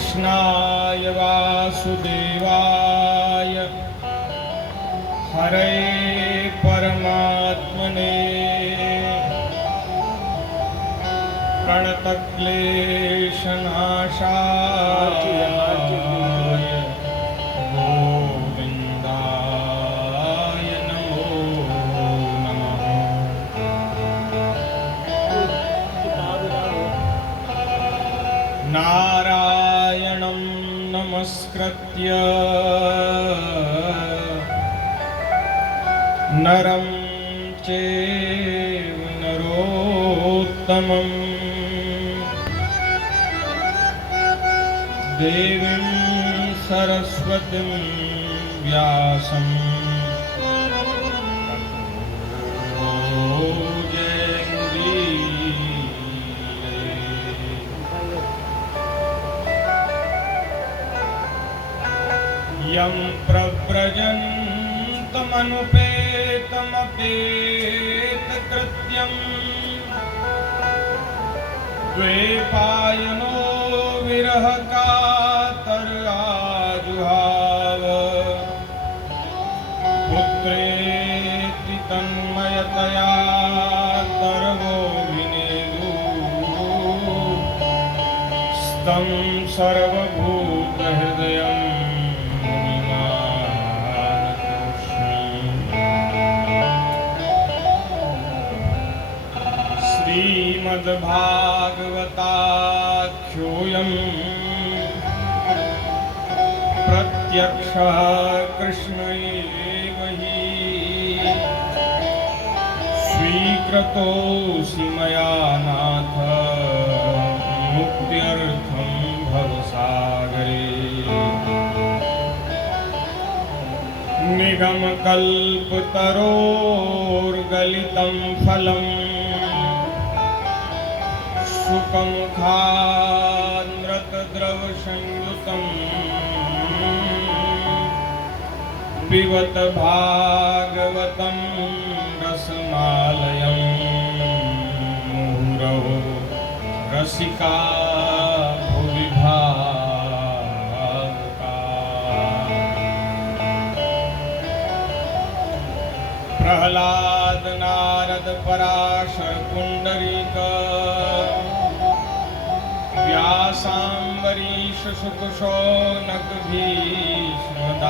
कृष्णाय वासुदेवाय हरे परमात्मने प्रणतक्लेशनाशाय गोविन्दाय नमो नमः। नारायणं नमस्कृत्य नरं चैव नरोत्तमम् देवीं सरस्वतीं व्यासं ततो जयमुदीरये। यं प्रव्रजन्तमनुपेतमपेतकृत्यं द्वैपायनो विरहकातराजुहाव पुत्रेति तन्मयतया सर्वोऽभिनेदु स्तं सर्वभूतहृदयं श्रीमद्भागवताख्योऽयं प्रत्यक्षः कृष्ण एव हि स्वीकृतोऽसि मया नाथ मुक्त्यर्थं भवसागरे। निगमकल्पतरोर्गलितं फलम् सुखमुखानृतद्रवसंयुतं पिबत भागवतं रसमालयं मुहुरहो रसिका भुवि भावुका। प्रह्लाद नारद पराशर पुंडरीक व्यासाम्बरीश शुक शौनक भीष्मदाल्भ्यां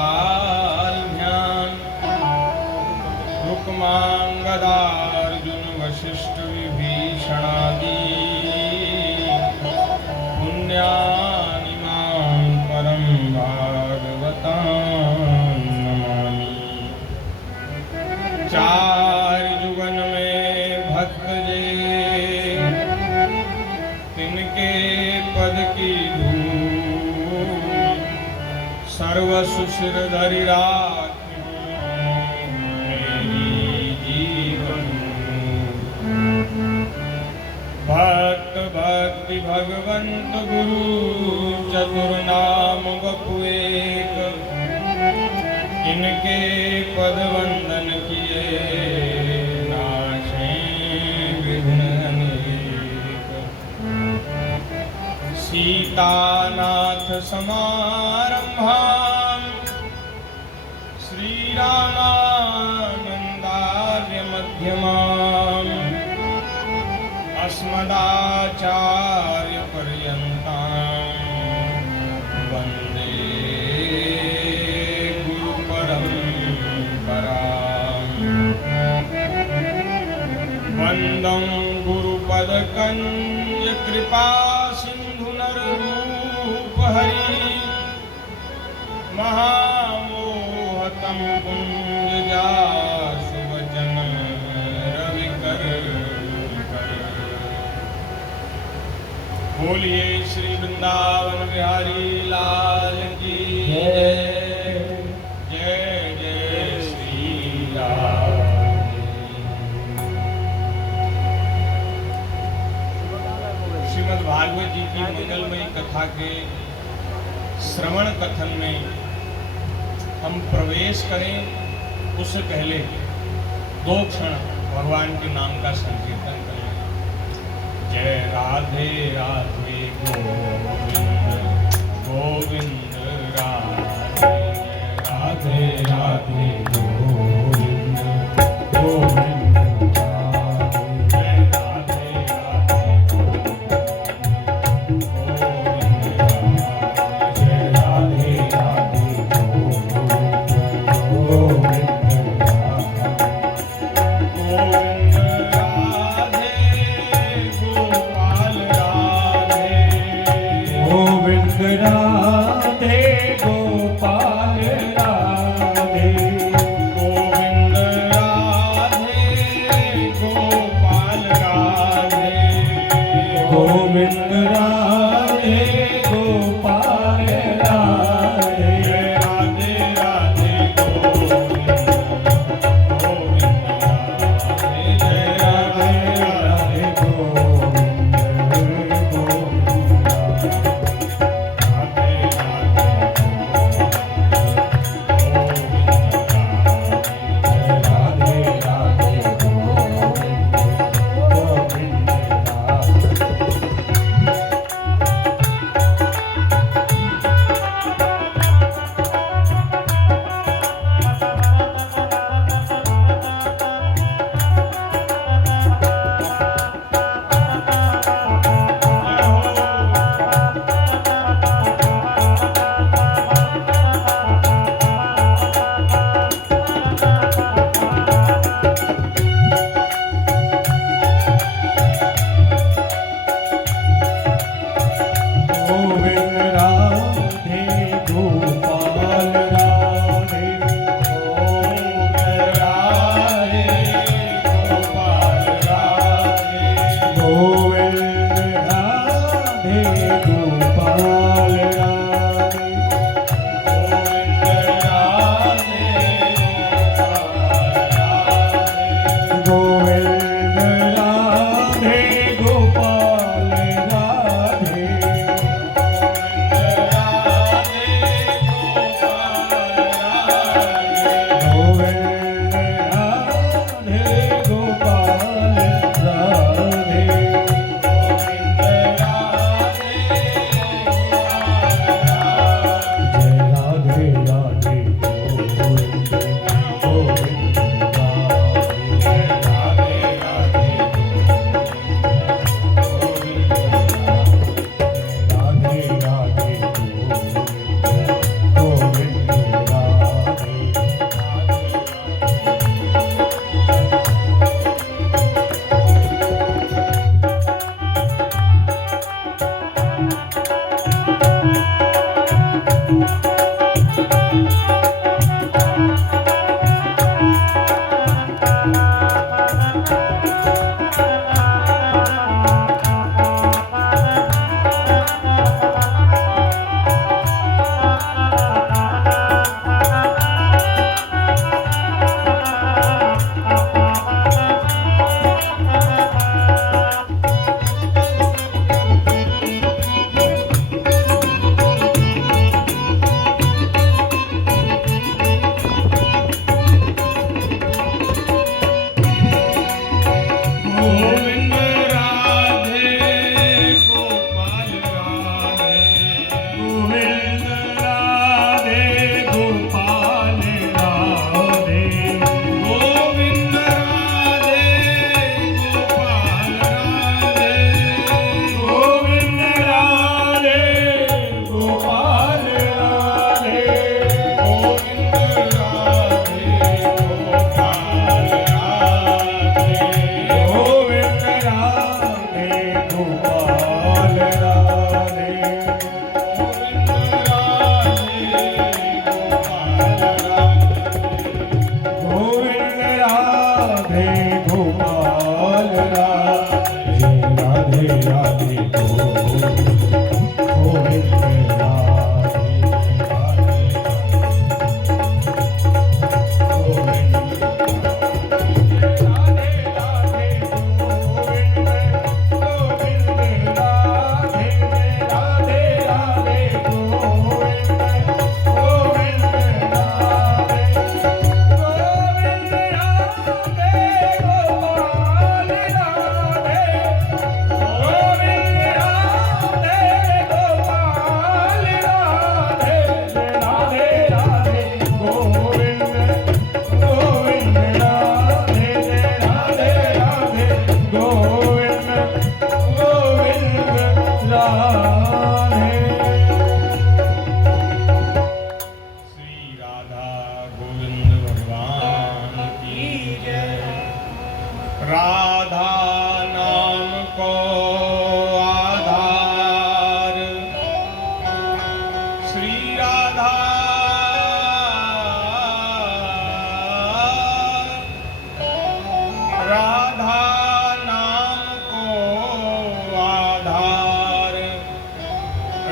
रुक्माङ्गदार्जुन वसिष्ठ विभीषणादि पुण्यानि मां परं भागवतां नमामि। चार जुगन में भक्त जे तिनके पद की धूल सर्व सुशिर धरि राख्यो मेरी जीवन। भक्त भक्ति भगवंत गुरु चतुर्नाम वपु एक इनके पद वंदन किए नाशे विघ्न अनेक। सीतानाथ समारंभां श्रीरामानंदार्य मध्यमाम् अस्मदाचार्य पर्यन्तां वन्दे गुरु परम्पराम्। वन्दं गुरुपदकञ्ज कृपा हरि महामोहतं पुञ्जजासुवचन रविकर। बोलिए श्री वृंदावन बिहारी लाल की जय। जय जय श्री राम। श्रीमद् भागवत जी की मंगलमयी कथा के श्रवण कथन में हम प्रवेश करें उससे पहले 2 क्षण भगवान के नाम का संकीर्तन करें। जय राधे राधे गोविंद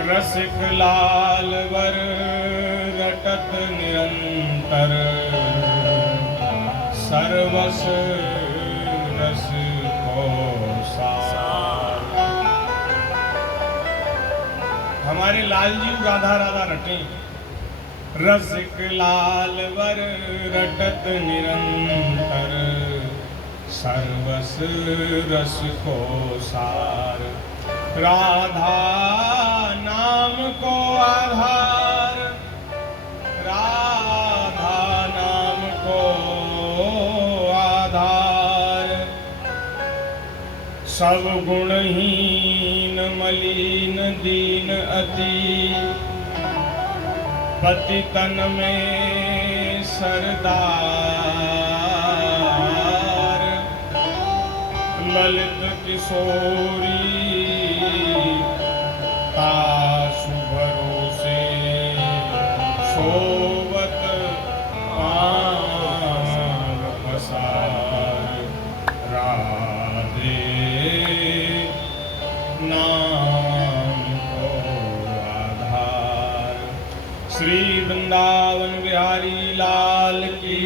रसिक लाल वर रटत निरंतर सर्वस रस को सार। हमारे लालजी राधा राधा रटे। रसिक लाल वर रटत निरंतर सर्वस रस को सार। राधा नाम को आधार, राधा नाम को आधार। सब गुणहीन मलिन दीन अति पति तन में सरदार। ललित किशोरी तासु भरोसे सोवत पान पसार। राधे नाम को आधार। श्री वृंदावन बिहारी लाल की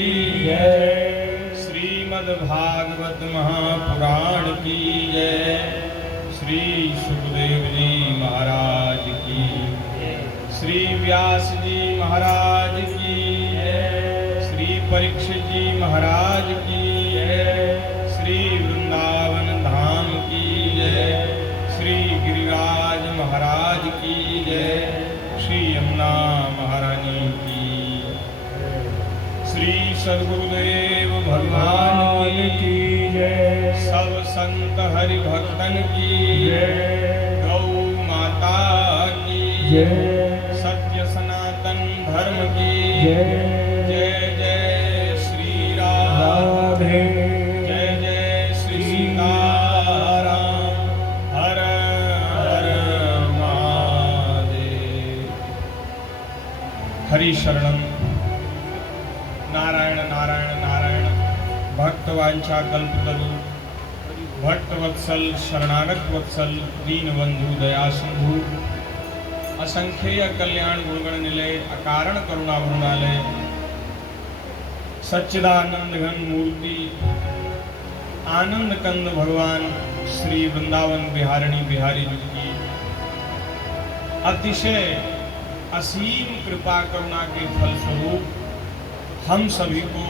जय। श्रीमद् भागवत महापुराण की जय। श्री सुखदेव जी महाराज की, श्री व्यास जी महाराज की, श्री परीक्षित जी महाराज की, श्री वृंदावन धाम की जय। श्री गिरिराज महाराज की जय। श्री यमुना महारानी की, श्री सद्गुरुदेव भगवान की जय। सब संत हरि भक्तन की जय। गौ माता की जय। सत्य सनातन धर्म की जय। जय जय श्री राधे। जय जय श्री सीताराम। हर हर महादेव। हरि शरणम। नारायण नारायण नारायण। भक्तवांछा कल्पतरु भट्ट वत्सल शरणागत वत्सल दीन बंधु दया सिंधु असंख्य कल्याण गुणगण निलय अकारण करुणा वरुणालय सच्चिदानंद घन मूर्ति आनंद कंद भगवान श्री वृंदावन बिहारिणी बिहारी जी की अतिशय असीम कृपा करुणा के फलस्वरूप हम सभी को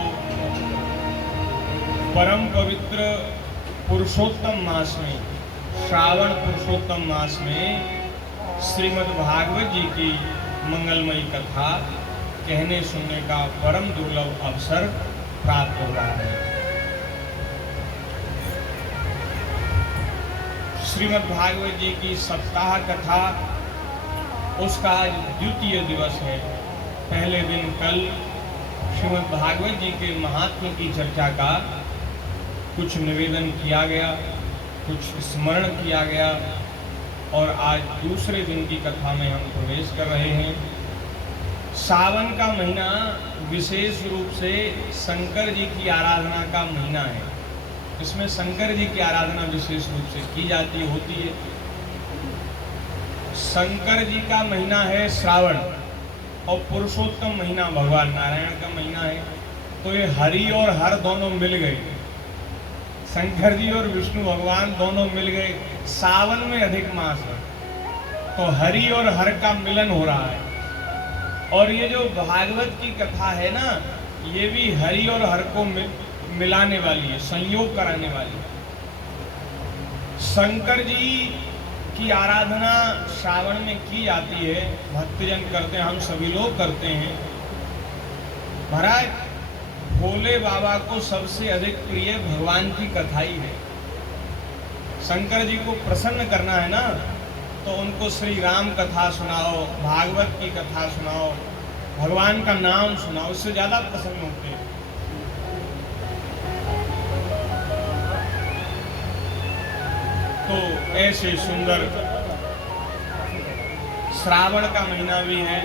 परम पवित्र पुरुषोत्तम मास में, श्रावण पुरुषोत्तम मास में श्रीमद् भागवत जी की मंगलमयी कथा कहने सुनने का परम दुर्लभ अवसर प्राप्त हो रहा है। श्रीमद् भागवत जी की सप्ताह कथा उसका आज द्वितीय दिवस है। पहले दिन कल श्रीमद् भागवत जी के महात्म्य की चर्चा का कुछ निवेदन किया गया, कुछ स्मरण किया गया और आज दूसरे दिन की कथा में हम प्रवेश कर रहे हैं। सावन का महीना विशेष रूप से शंकर जी की आराधना का महीना है। इसमें शंकर जी की आराधना विशेष रूप से की जाती होती है। शंकर जी का महीना है श्रावण और पुरुषोत्तम महीना भगवान नारायण का महीना है। तो ये हरि और हर दोनों मिल गए, शंकर जी और विष्णु भगवान दोनों मिल गए। सावन में अधिक मास है तो हरि और हर का मिलन हो रहा है। और ये जो भागवत की कथा है ना, ये भी हरि और हर को मिलाने वाली है, संयोग कराने वाली है। शंकर जी की आराधना श्रावण में की जाती है, भक्तजन करते हैं, हम सभी लोग करते हैं। महाराज भोले बाबा को सबसे अधिक प्रिय भगवान की कथा ही है। शंकर जी को प्रसन्न करना है ना, तो उनको श्री राम कथा सुनाओ, भागवत की कथा सुनाओ, भगवान का नाम सुनाओ, उससे ज्यादा प्रसन्न होते हैं। तो ऐसे सुंदर श्रावण का महीना भी है,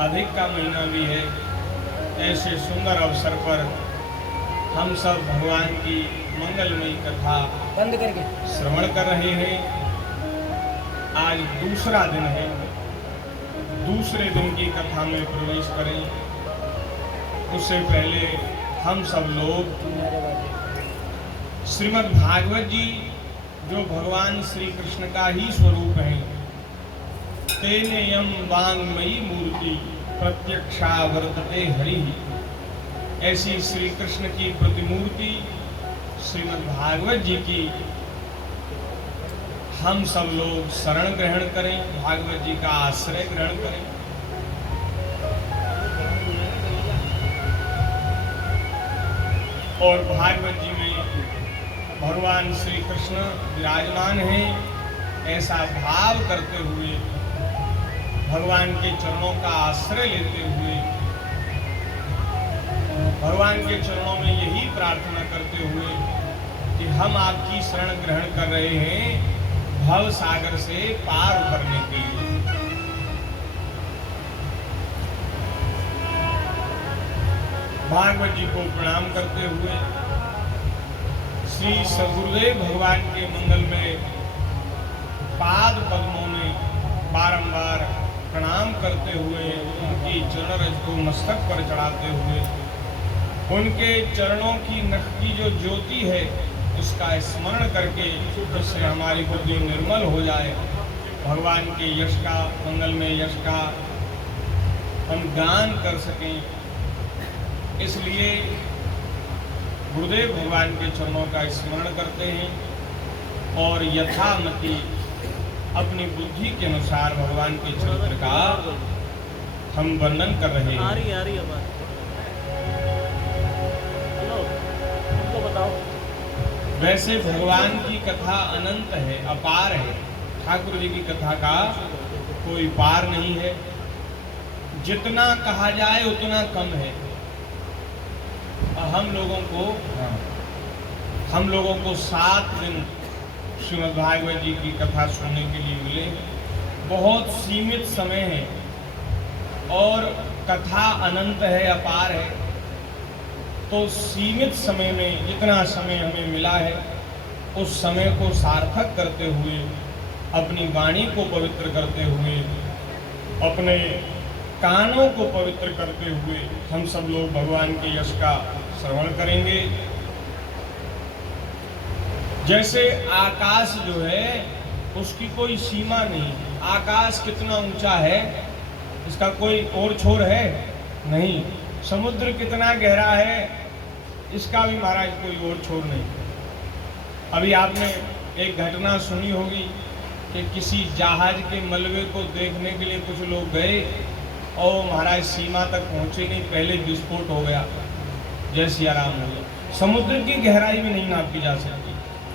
अधिक का महीना भी है। ऐसे सुंदर अवसर पर हम सब भगवान की मंगलमयी कथा बंद करके श्रवण कर रहे हैं। आज दूसरा दिन है, दूसरे दिन की कथा में प्रवेश करें उससे पहले हम सब लोग श्रीमद् भागवत जी जो भगवान श्री कृष्ण का ही स्वरूप है, तेनेयम वाङ्मयी मूर्ति प्रत्यक्षावर्तते हरि, ऐसी श्री कृष्ण की प्रतिमूर्ति श्रीमद् भागवत जी की हम सब लोग शरण ग्रहण करें, भागवत जी का आश्रय ग्रहण करें। और भागवत जी में भगवान श्री कृष्ण विराजमान हैं, ऐसा भाव करते हुए, भगवान के चरणों का आश्रय लेते हुए, भगवान के चरणों में यही प्रार्थना करते हुए कि हम आपकी शरण ग्रहण कर रहे हैं भव सागर से पार उतरने के लिए। भागवत जी को प्रणाम करते हुए श्री सद्गुरुदेव भगवान के मंगल में पाद पद्मों में बारंबार प्रणाम करते हुए, उनकी चरण रज को मस्तक पर चढ़ाते हुए, उनके चरणों की नख की जो ज्योति है उसका स्मरण करके जिससे हमारी बुद्धि निर्मल हो जाए, भगवान के यश का, मंगल में यश का हम गान कर सकें, इसलिए गुरुदेव भगवान के चरणों का स्मरण करते हैं और यथामति अपनी बुद्धि के अनुसार भगवान के चरित्र का हम वर्णन कर रहे हैं। आ रही है बात। हेलो, तुमको बताओ। वैसे भगवान की कथा अनंत है, अपार है। ठाकुर जी की कथा का कोई पार नहीं है, जितना कहा जाए उतना कम है। हम लोगों को 7 दिन श्रीमद् भागवत जी की कथा सुनने के लिए मिले। बहुत सीमित समय है और कथा अनंत है, अपार है। तो सीमित समय में जितना समय हमें मिला है उस समय को सार्थक करते हुए, अपनी वाणी को पवित्र करते हुए, अपने कानों को पवित्र करते हुए हम सब लोग भगवान के यश का श्रवण करेंगे। जैसे आकाश जो है उसकी कोई सीमा नहीं, आकाश कितना ऊंचा है इसका कोई ओर छोर है नहीं, समुद्र कितना गहरा है इसका भी महाराज कोई ओर छोर नहीं। अभी आपने एक घटना सुनी होगी कि किसी जहाज के मलबे को देखने के लिए कुछ लोग गए और महाराज सीमा तक पहुंचे नहीं, पहले विस्फोट हो गया, जय सिया राम हो गया। समुद्र की गहराई भी नहीं नापी जा सकती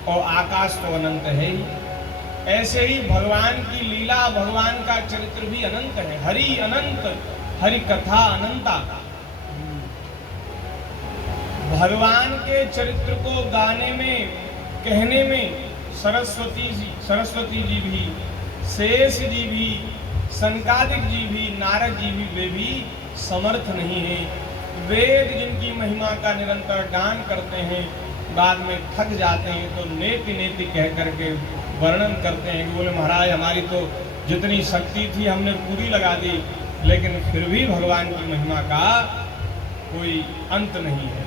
और आकाश तो अनंत है ही। ऐसे ही भगवान की लीला, भगवान का चरित्र भी अनंत है। हरि अनंत हरि कथा अनंता। भगवान के चरित्र को गाने में, कहने में सरस्वती जी भी, शेष जी भी, सनकादिक जी भी, नारद जी भी, वे भी समर्थ नहीं हैं। वेद जिनकी महिमा का निरंतर गान करते हैं, बाद में थक जाते हैं तो नेति नेति कह करके वर्णन करते हैं कि बोले महाराज हमारी तो जितनी शक्ति थी हमने पूरी लगा दी, लेकिन फिर भी भगवान की महिमा का कोई अंत नहीं है।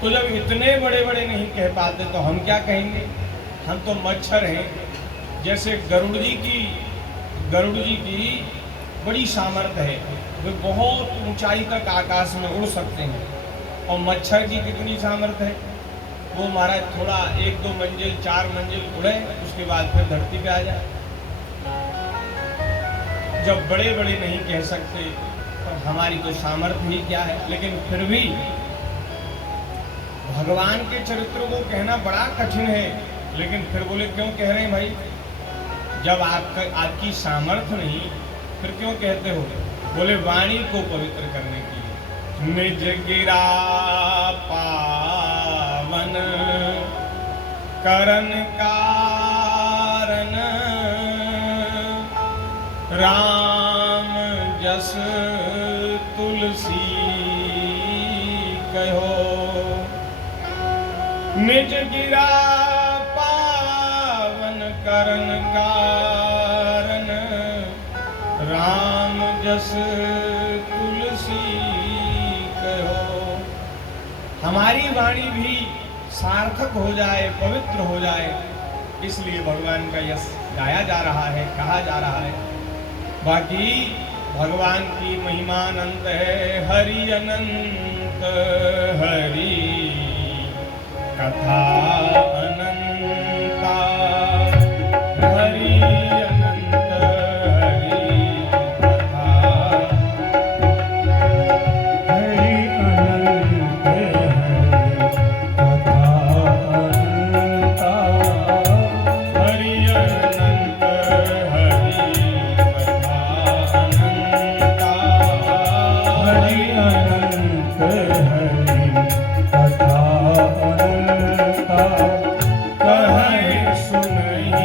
तो जब इतने बड़े बड़े नहीं कह पाते तो हम क्या कहेंगे? हम तो मच्छर हैं। जैसे गरुड़ जी की बड़ी सामर्थ्य है, वे बहुत ऊंचाई तक आकाश में उड़ सकते हैं। और मच्छर की कितनी सामर्थ्य है? वो महाराज थोड़ा 1-2 मंजिल 4 मंजिल उड़े, उसके बाद फिर धरती पे आ जाए। जब बड़े बड़े नहीं कह सकते तो हमारी तो सामर्थ्य ही क्या है। लेकिन फिर भी भगवान के चरित्र को कहना बड़ा कठिन है। लेकिन फिर बोले क्यों कह रहे हैं भाई? जब आपकी सामर्थ्य नहीं, फिर क्यों कहते हो? बोले वाणी को पवित्र करने के लिए। निज गिरा पावन करन कारण, राम जस तुलसी कहो। निज गिरा पावन करन कारण, राम जस तुलसी कहो। हमारी वाणी भी सार्थक हो जाए, पवित्र हो जाए, इसलिए भगवान का यश गाया जा रहा है, कहा जा रहा है। बाकी भगवान की महिमा अनंत है। हरि अनंत हरि कथा अनंता, हरि अनंत हरि कथा, हरि अनंत हरि कथा अनंता, हरि अनंत हरि कथा अनंता, हरि अनंत हरि कथा अनंता। कहे सुनहि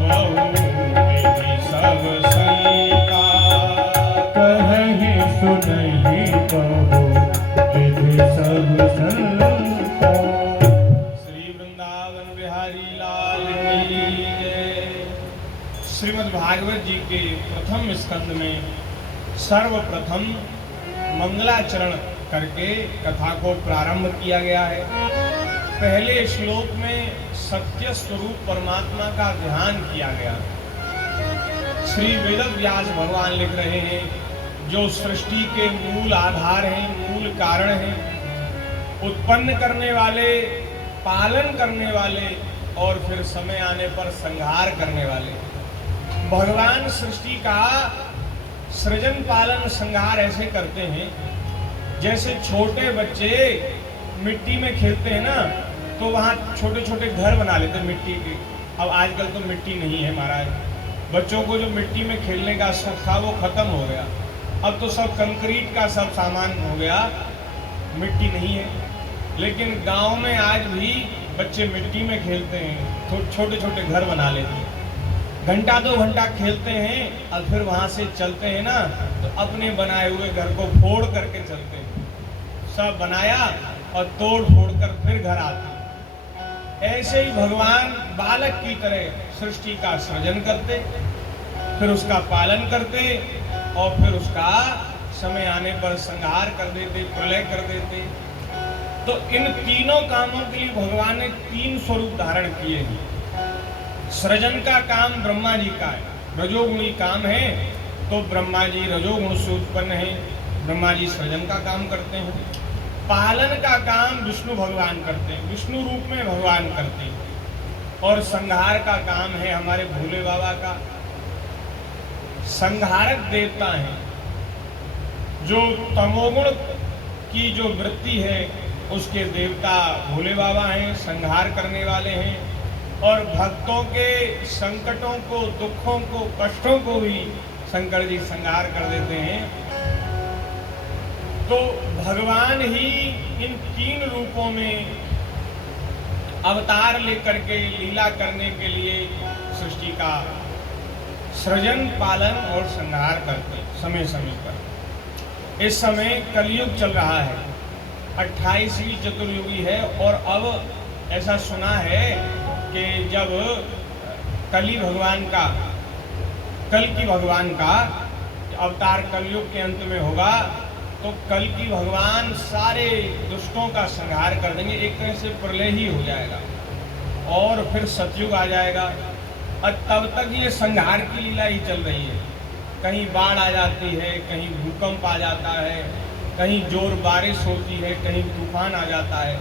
बहु विधि सब संता, कहे सुनहि बहु विधि सब संता। श्री वृंदावन बिहारी लाल की जय। श्रीमद् भागवत जी के प्रथम स्कंद में सर्वप्रथम मंगलाचरण करके कथा को प्रारंभ किया गया है। पहले श्लोक में सत्य स्वरूप परमात्मा का ध्यान किया गया। श्री वेदव्यास भगवान लिख रहे हैं, जो सृष्टि के मूल आधार हैं, मूल कारण हैं, उत्पन्न करने वाले, पालन करने वाले और फिर समय आने पर संहार करने वाले। भगवान सृष्टि का सृजन पालन संहार ऐसे करते हैं जैसे छोटे बच्चे मिट्टी में खेलते हैं ना, तो वहाँ छोटे छोटे घर बना लेते हैं मिट्टी के। अब आजकल तो मिट्टी नहीं है महाराज। बच्चों को जो मिट्टी में खेलने का शौक था वो खत्म हो गया। अब तो सब कंक्रीट का सब सामान हो गया, मिट्टी नहीं है। लेकिन गांव में आज भी बच्चे मिट्टी में खेलते हैं, तो छोटे छोटे घर बना लेते हैं। घंटा 2 घंटा खेलते हैं और फिर वहाँ से चलते हैं ना, तो अपने बनाए हुए घर को फोड़ करके चलते हैं। सब बनाया और तोड़ फोड़ कर फिर घर आते हैं। ऐसे ही भगवान बालक की तरह सृष्टि का सृजन करते, फिर उसका पालन करते और फिर उसका समय आने पर संहार कर देते, प्रलय कर देते। तो इन तीनों कामों के लिए भगवान ने 3 स्वरूप धारण किए हैं। सृजन का काम ब्रह्मा जी का है, रजोगुणी काम है, तो ब्रह्मा जी रजोगुण से उत्पन्न है, ब्रह्मा जी सृजन का काम करते हैं। पालन का काम विष्णु भगवान करते हैं, विष्णु रूप में भगवान करते हैं। और संहार का काम है हमारे भोले बाबा का। संहारक देवता हैं, जो तमोगुण की जो वृत्ति है उसके देवता भोले बाबा हैं, संहार करने वाले हैं। और भक्तों के संकटों को, दुखों को, कष्टों को भी शंकर जी श्रृंगार कर देते हैं। तो भगवान ही इन 3 रूपों में अवतार लेकर के लीला करने के लिए सृष्टि का सृजन, पालन और संहार करते समय समय पर। इस समय कलयुग चल रहा है, 28वीं चतुर्युगी है, और अब ऐसा सुना है कि जब कल की भगवान का अवतार कलयुग के अंत में होगा, तो कल की भगवान सारे दुष्टों का संहार कर देंगे। एक तरह से प्रलय ही हो जाएगा और फिर सतयुग आ जाएगा। और तब तक ये संहार की लीला ही चल रही है। कहीं बाढ़ आ जाती है, कहीं भूकंप आ जाता है, कहीं जोर बारिश होती है, कहीं तूफान आ जाता है।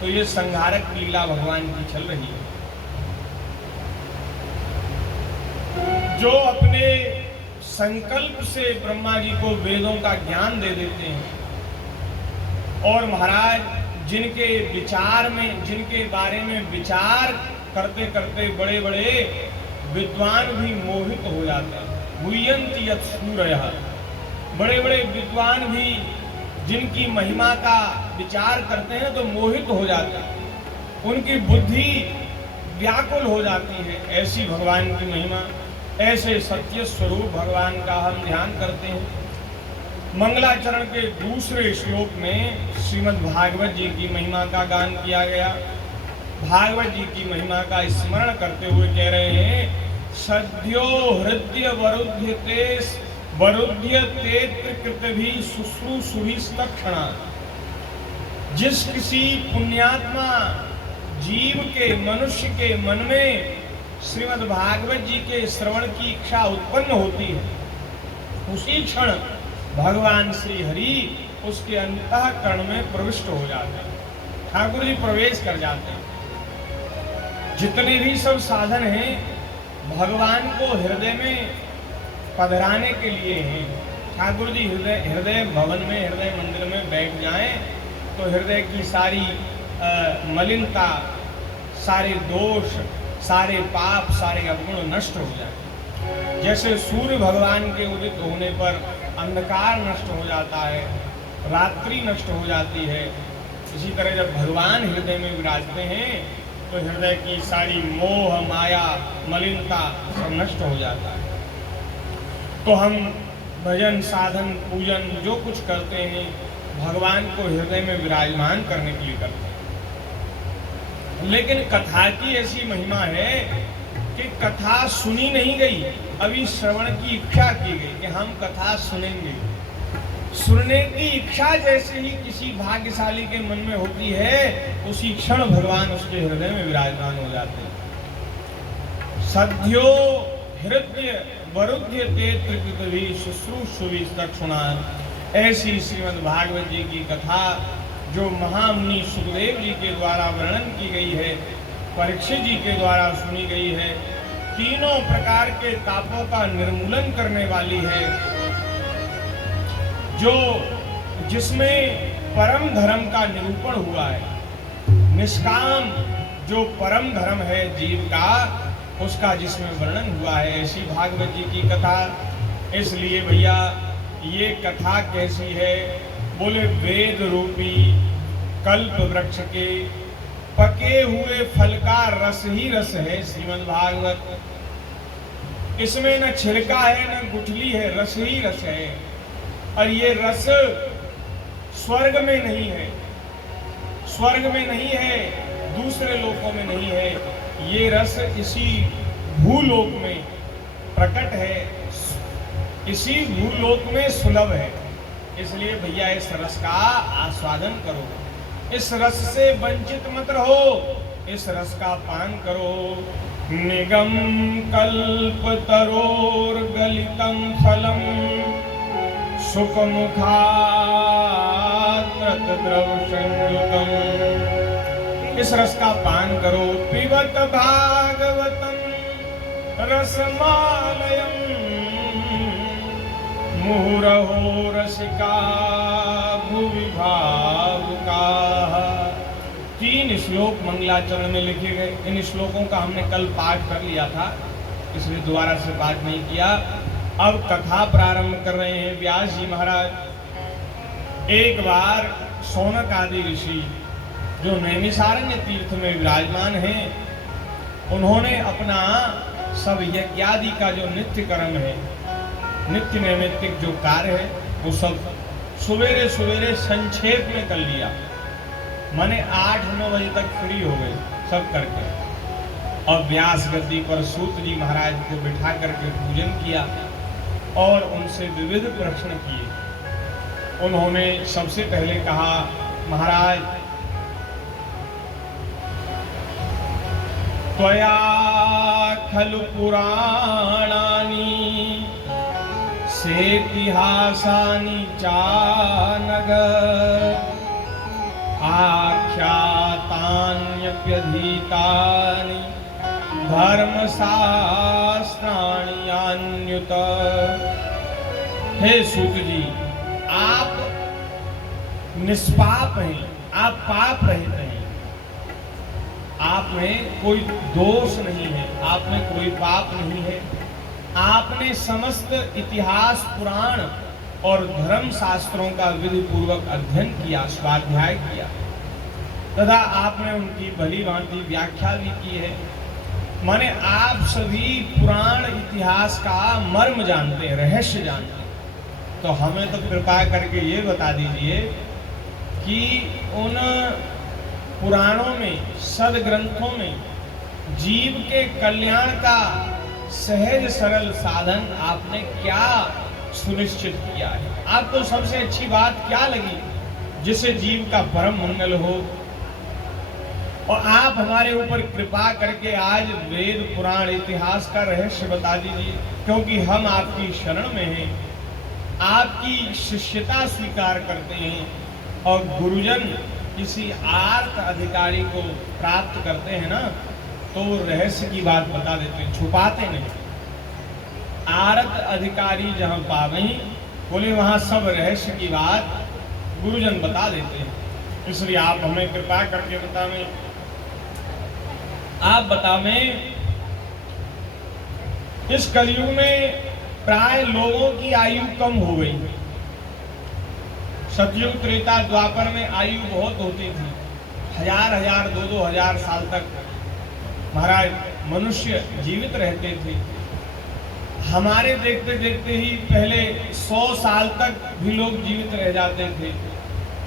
तो ये संहारक लीला भगवान की चल रही है। जो अपने संकल्प से ब्रह्मा जी को वेदों का ज्ञान दे देते हैं, और महाराज जिनके विचार में, जिनके बारे में विचार करते करते बड़े बड़े विद्वान भी मोहित हो जाते हैं। भूयन्ति यत् सूरयः, बड़े बड़े विद्वान भी जिनकी महिमा का विचार करते हैं तो मोहित हो जाते हैं, उनकी बुद्धि व्याकुल हो जाती है। ऐसी भगवान की महिमा, ऐसे सत्य स्वरूप भगवान का हम ध्यान करते हैं। मंगलाचरण के दूसरे श्लोक में श्रीमद् भागवत जी की महिमा का गान किया गया। भागवत जी की महिमा का स्मरण करते हुए कह रहे हैं, सद्यो हृदय वरुध्यते कृतभि शुश्रूषुभिस्तक्षणा। जिस किसी पुण्यात्मा जीव के, मनुष्य के मन में श्रीमद् भागवत जी के श्रवण की इच्छा उत्पन्न होती है, उसी क्षण भगवान श्री हरि उसके अंतःकरण में प्रविष्ट हो जाते हैं, ठाकुर जी प्रवेश कर जाते हैं। जितने भी सब साधन हैं भगवान को हृदय में पधराने के लिए हैं। ठाकुर जी हृदय भवन में, हृदय मंदिर में बैठ जाएं तो हृदय की सारी मलिनता, सारे दोष, सारे पाप, सारे अवगुण नष्ट हो जाए। जैसे सूर्य भगवान के उदित होने पर अंधकार नष्ट हो जाता है, रात्रि नष्ट हो जाती है, इसी तरह जब भगवान हृदय में विराजते हैं तो हृदय की सारी मोह, माया, मलिनता सब नष्ट हो जाता है। तो हम भजन, साधन, पूजन जो कुछ करते हैं भगवान को हृदय में विराजमान करने के लिए करते हैं। लेकिन कथा की ऐसी महिमा है कि कथा सुनी नहीं गई, अभी श्रवण की इच्छा की गई कि हम कथा सुनेंगे। सुनने की इच्छा जैसे ही किसी भाग्यशाली के मन में होती है, उसी क्षण भगवान उसके हृदय में विराजमान हो जाते हैं। सद्यो हृदय वरुध्यते कृतभि शुश्रूषुभिस्तक्षणा। ऐसी श्रीमद् भागवत जी की कथा जो महामुनि सुखदेव जी के द्वारा वर्णन की गई है, परीक्षित जी के द्वारा सुनी गई है, तीनों प्रकार के तापों का निर्मूलन करने वाली है, जो जिसमें परम धर्म का निरूपण हुआ है। निष्काम जो परम धर्म है जीव का, उसका जिसमें वर्णन हुआ है, ऐसी भागवत जी की कथा। इसलिए भैया ये कथा कैसी है, बोले वेद रूपी कल्प वृक्ष के पके हुए फल का रस ही रस है श्रीमद् भागवत। इसमें न छिलका है न गुठली है, रस ही रस है। और ये रस स्वर्ग में नहीं है, स्वर्ग में नहीं है, दूसरे लोकों में नहीं है, ये रस इसी भूलोक में प्रकट है, इसी भूलोक में सुलभ है। इसलिए भैया इस रस का आस्वादन करो, इस रस से वंचित मत रहो, इस रस का पान करो। निगम कल्प तरोर गलितम फलम सुखमुखात द्रव संयुतम। इस रस का पान करो। पिबत भागवतम रसमालयम मुहुरहो रसिका भुवि भावुकाः। 3 श्लोक मंगलाचरण में लिखे गए। इन श्लोकों का हमने कल पाठ कर लिया था, इसलिए दोबारा से पाठ नहीं किया। अब कथा प्रारंभ कर रहे हैं व्यास जी महाराज। एक बार शौनक आदि ऋषि जो नैमिषारण्य तीर्थ में विराजमान हैं, उन्होंने अपना सब यज्ञादि का जो नित्य कर्म है, नित्य नैमित्तिक जो कार्य है, वो सब सवेरे सवेरे संक्षेप में कर लिया। माने 8-9 बजे तक फ्री हो गए सब करके। और व्यास गद्दी पर सूत जी महाराज को बिठा करके पूजन किया और उनसे विविध प्रश्न किए। उन्होंने सबसे पहले कहा, महाराज त्वया खलु पुराणानि सेतिहासानि चानग आख्यातान्यप्यधीतानि धर्मशास्त्राणि अन्युत। हे सूत जी, आप निष्पाप हैं, आप पाप रहित हैं, आप में कोई दोष नहीं है, आप में कोई पाप नहीं है। आपने समस्त इतिहास, पुराण और धर्म शास्त्रों का विधि पूर्वक अध्ययन किया, स्वाध्याय किया, तथा आपने उनकी भली भांति व्याख्या भी की है। माने आप सभी पुराण इतिहास का मर्म जानते हैं, रहस्य जानते हैं। तो हमें तो कृपा करके ये बता दीजिए कि उन पुराणों में, सदग्रंथों में जीव के कल्याण का सहज सरल साधन आपने क्या सुनिश्चित किया है? आपको सबसे अच्छी बात क्या लगी जिससे जीव का परम मंगल हो? और आप हमारे ऊपर कृपा करके आज वेद पुराण इतिहास का रहस्य बता दीजिए, क्योंकि हम आपकी शरण में हैं, आपकी शिष्यता स्वीकार करते हैं। और गुरुजन किसी आर्त अधिकारी को प्राप्त करते हैं ना, तो वो रहस्य की बात बता देते हैं, छुपाते नहीं। आर्त अधिकारी जहां पावई बोले, वहां सब रहस्य की बात गुरुजन बता देते हैं। इसलिए आप हमें कृपा करके बतावें, आप बतावें इस कलयुग में प्राय लोगों की आयु कम हो गई। सतयुग, त्रेता, द्वापर में आयु बहुत होती थी, 1000-1000, 2000 साल तक महाराज मनुष्य जीवित रहते थे। हमारे देखते देखते ही पहले 100 साल तक भी लोग जीवित रह जाते थे,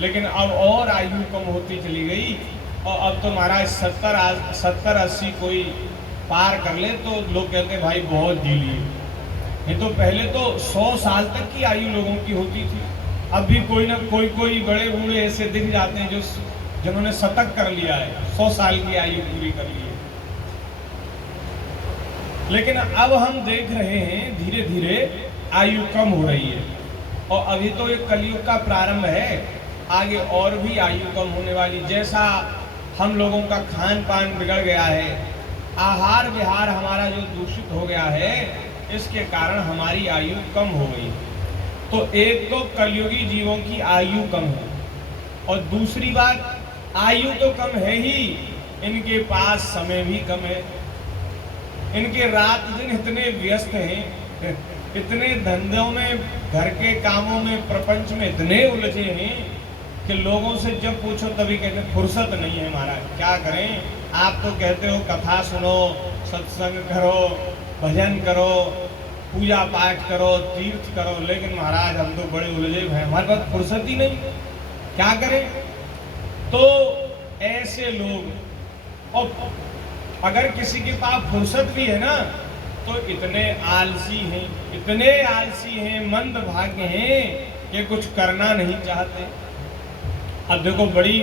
लेकिन अब और आयु कम होती चली गई। और अब तो महाराज 70-80 कोई पार कर ले तो लोग कहते भाई बहुत जी लिए। नहीं तो पहले तो 100 साल तक की आयु लोगों की होती थी। अब भी कोई ना कोई बड़े बूढ़े ऐसे दिख जाते हैं जिन्होंने शतक कर लिया है, 100 साल की आयु पूरी कर ली है। लेकिन अब हम देख रहे हैं धीरे धीरे आयु कम हो रही है। और अभी तो एक कलयुग का प्रारंभ है, आगे और भी आयु कम होने वाली। जैसा हम लोगों का खान पान बिगड़ गया है, आहार विहार हमारा जो दूषित हो गया है, इसके कारण हमारी आयु कम हो गई। तो एक तो कलयुगी जीवों की आयु कम है, और दूसरी बात आयु तो कम है ही, इनके पास समय भी कम है। इनके रात दिन इतने व्यस्त हैं, इतने धंधों में, घर के कामों में, प्रपंच में इतने उलझे हैं कि लोगों से जब पूछो तभी कहते फुर्सत नहीं है महाराज, क्या करें। आप तो कहते हो कथा सुनो, सत्संग करो, भजन करो, पूजा पाठ करो, तीर्थ करो, लेकिन महाराज हम तो बड़े उलझे हैं, हमारे पास फुर्सत ही नहीं, क्या करें। तो ऐसे लोग, और अगर किसी के पास फुर्सत भी है ना, तो इतने आलसी हैं, मंदभाग्य हैं कि कुछ करना नहीं चाहते। अब देखो बड़ी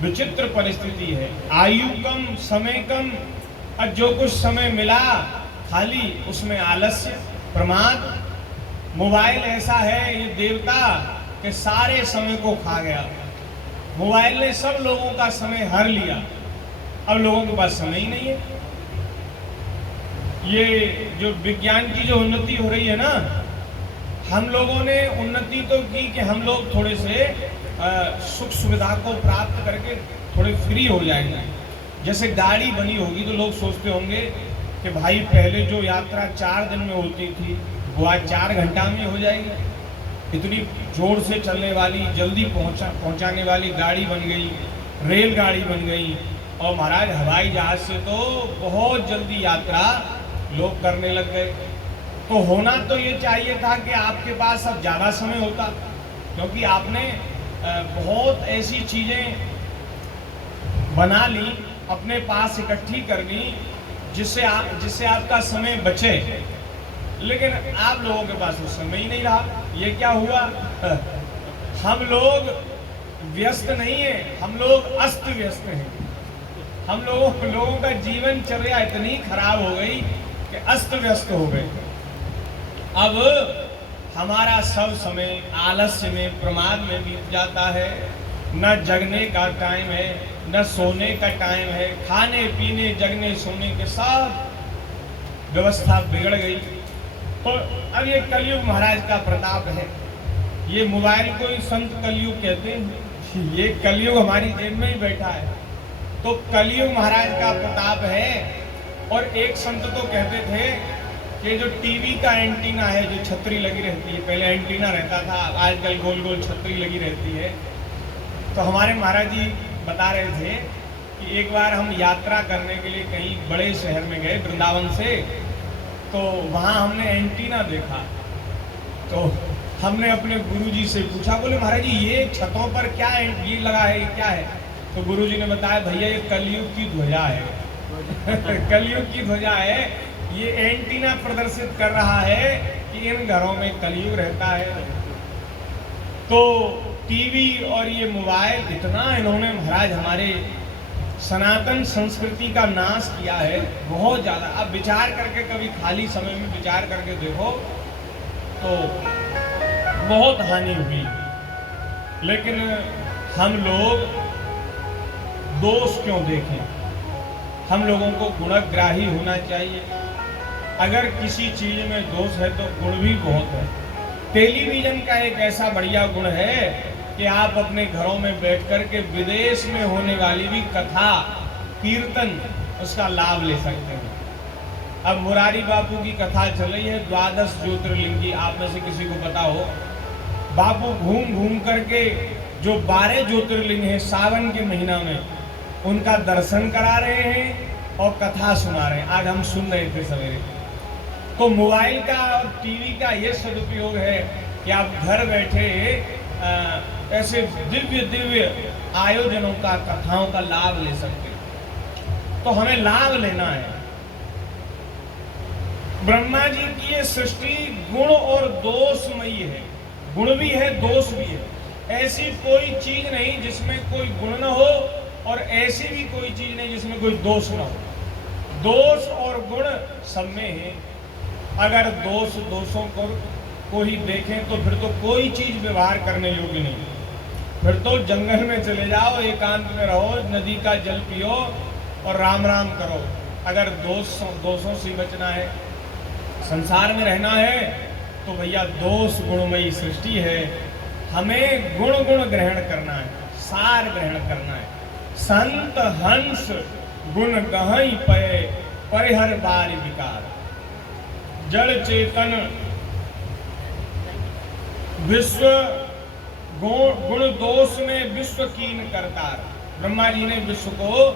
विचित्र परिस्थिति है, आयु कम, समय कम, और जो कुछ समय मिला खाली उसमें आलस्य, प्रमाद। मोबाइल ऐसा है ये देवता कि सारे समय को खा गया। मोबाइल ने सब लोगों का समय हर लिया, अब लोगों के पास समय ही नहीं है। ये जो विज्ञान की जो उन्नति हो रही है ना, हम लोगों ने उन्नति तो की कि हम लोग थोड़े से सुख सुविधा को प्राप्त करके थोड़े फ्री हो जाएंगे। जैसे गाड़ी बनी होगी तो लोग सोचते होंगे कि भाई पहले जो यात्रा 4 दिन में होती थी, वो आज 4 घंटा में हो जाएगी। इतनी जोर से चलने वाली, जल्दी पहुंचाने वाली गाड़ी बन गई, रेलगाड़ी बन गई। और महाराज हवाई जहाज से तो बहुत जल्दी यात्रा लोग करने लग गए। तो होना तो ये चाहिए था कि आपके पास अब ज़्यादा समय होता, क्योंकि आपने बहुत ऐसी चीज़ें बना ली, अपने पास इकट्ठी कर ली, जिससे आपका समय बचे। लेकिन आप लोगों के पास उस समय ही नहीं रहा। ये क्या हुआ? हम लोग व्यस्त नहीं है, हम लोग अस्त व्यस्त हैं। हम लोगों का जीवनचर्या इतनी खराब हो गई कि अस्त व्यस्त हो गए। अब हमारा सब समय आलस्य में, प्रमाद में बीत जाता है। न जगने का टाइम है, न सोने का टाइम है। खाने पीने, जगने, सोने के साथ व्यवस्था बिगड़ गई। तो अब ये कलयुग महाराज का प्रताप है। ये मोबाइल को ही संत कलयुग कहते हैं। ये कलयुग हमारी जेब में ही बैठा है। तो कलयुग महाराज का प्रताप है। और एक संत तो कहते थे कि जो टीवी का एंटीना है, जो छतरी लगी रहती है, पहले एंटीना रहता था, आजकल गोल गोल छतरी लगी रहती है। तो हमारे महाराज जी बता रहे थे कि एक बार हम यात्रा करने के लिए कहीं बड़े शहर में गए, वृंदावन से। तो वहाँ हमने एंटीना देखा। तो हमने अपने गुरुजी से पूछा, बोले महाराज जी ये छतों पर क्या ये लगा है, ये क्या है? तो गुरुजी ने बताया, भैया ये कलयुग की ध्वजा है। कलयुग की ध्वजा है। ये एंटीना प्रदर्शित कर रहा है कि इन घरों में कलयुग रहता है। तो टीवी और ये मोबाइल, इतना इन्होंने महाराज हमारे सनातन संस्कृति का नाश किया है, बहुत ज़्यादा। अब विचार करके, कभी खाली समय में विचार करके देखो तो बहुत हानि हुई। लेकिन हम लोग दोष क्यों देखें? हम लोगों को गुणग्राही होना चाहिए। अगर किसी चीज में दोष है तो गुण भी बहुत है। टेलीविजन का एक ऐसा बढ़िया गुण है कि आप अपने घरों में बैठ कर के विदेश में होने वाली भी कथा, कीर्तन, उसका लाभ ले सकते हैं। अब मुरारी बापू की कथा चल रही है, 12 ज्योतिर्लिंगी। आप में से किसी को पता हो, बापू घूम घूम करके जो 12 ज्योतिर्लिंग है सावन के महीना में, उनका दर्शन करा रहे हैं और कथा सुना रहे हैं। आज हम सुन रहे थे सवेरे। तो मोबाइल का और टीवी का ये सदुपयोग है कि आप घर बैठे ऐसे दिव्य दिव्य आयोजनों का, कथाओं का लाभ ले सकते हैं। तो हमें लाभ लेना है। ब्रह्मा जी की ये सृष्टि गुण और दोषमयी है। गुण भी है, दोष भी है। ऐसी कोई चीज नहीं जिसमें कोई गुण न हो, और ऐसी भी कोई चीज नहीं जिसमें कोई दोष न हो। दोष और गुण सब में है। अगर दोषों को ही देखें तो फिर तो कोई चीज व्यवहार करने योग्य नहीं। फिर तो जंगल में चले जाओ, एकांत में रहो, नदी का जल पियो और राम राम करो। अगर दोषों से बचना है, संसार में रहना है, तो भैया दोष गुणमयी सृष्टि है। हमें गुण गुण ग्रहण करना है, सार ग्रहण करना है। संत हंस गुण गहई पये, परिहर बारी विकार। जड़ चेतन विश्व गुण दोष में विश्व कीन करतार। ब्रह्मा जी ने विश्व को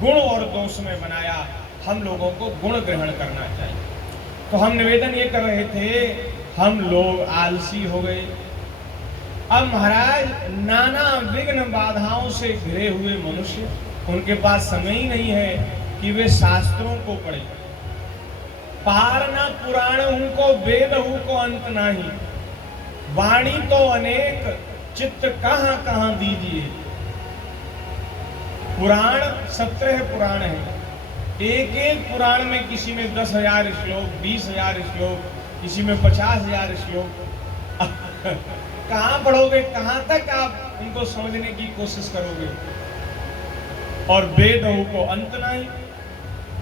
गुण और दोष में बनाया। हम लोगों को गुण ग्रहण करना चाहिए। तो हम निवेदन ये कर रहे थे, हम लोग आलसी हो गए। अब महाराज नाना विघ्न बाधाओं से घिरे हुए मनुष्य, उनके पास समय ही नहीं है कि वे शास्त्रों को पढ़े। पार न पुराण उनको, वेद को अंत नहीं। वाणी तो अनेक, चित्त कहां कहां दीजिए। पुराण 17 पुराण है। एक एक पुराण में किसी में 10,000 श्लोक, 20,000 श्लोक, किसी में 50,000 श्लोक। कहां पढ़ोगे? कहां तक आप उनको समझने की कोशिश करोगे? और वेद को अंत नहीं।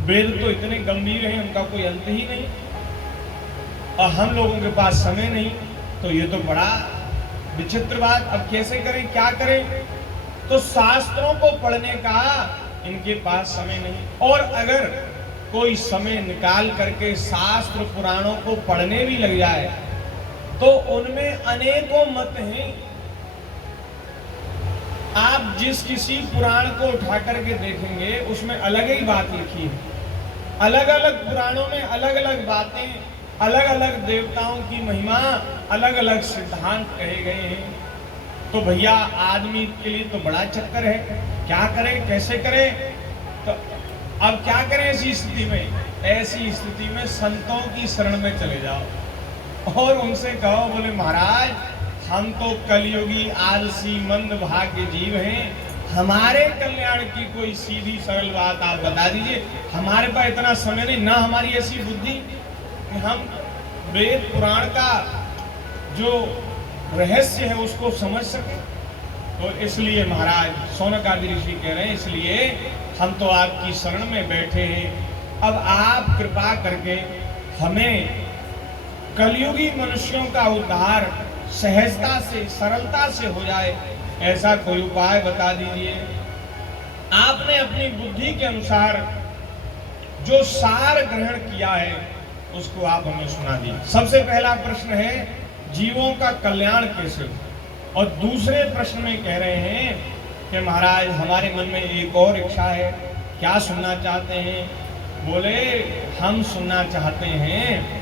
वेद तो इतने गंभीर हैं, उनका कोई अंत ही नहीं। और हम लोगों के पास समय नहीं। तो ये तो बड़ा विचित्र बात। अब कैसे करें, क्या करें? तो शास्त्रों को पढ़ने का इनके पास समय नहीं। और अगर कोई समय निकाल करके शास्त्र पुराणों को पढ़ने भी लग जाए तो उनमें अनेकों मत हैं। आप जिस किसी पुराण को उठा करके देखेंगे उसमें अलग ही बात लिखी है। अलग अलग पुराणों में अलग अलग बातें, अलग अलग देवताओं की महिमा, अलग अलग सिद्धांत कहे गए हैं। तो भैया आदमी के लिए तो बड़ा चक्कर है, क्या करें कैसे करें। तो अब क्या करें ऐसी स्थिति में? ऐसी स्थिति में संतों की शरण में चले जाओ और उनसे कहो, बोले महाराज हम तो कलयुगी आलसी मंद भाग्य जीव हैं, हमारे कल्याण की कोई सीधी सरल बात आप बता दीजिए। हमारे पास इतना समय नहीं, ना हमारी ऐसी बुद्धि कि हम वेद पुराण का जो रहस्य है उसको समझ सके। तो इसलिए महाराज शौनक आदि ऋषि कह रहे हैं, इसलिए हम तो आपकी शरण में बैठे हैं। अब आप कृपा करके हमें कलयुगी मनुष्यों का उद्धार सहजता से, सरलता से हो जाए, ऐसा कोई उपाय बता दीजिए। आपने अपनी बुद्धि के अनुसार जो सार ग्रहण किया है उसको आप हमें सुना दीजिए। सबसे पहला प्रश्न है जीवों का कल्याण कैसे, और दूसरे प्रश्न में कह रहे हैं कि महाराज हमारे मन में एक और इच्छा है, क्या सुनना चाहते हैं? बोले हम सुनना चाहते हैं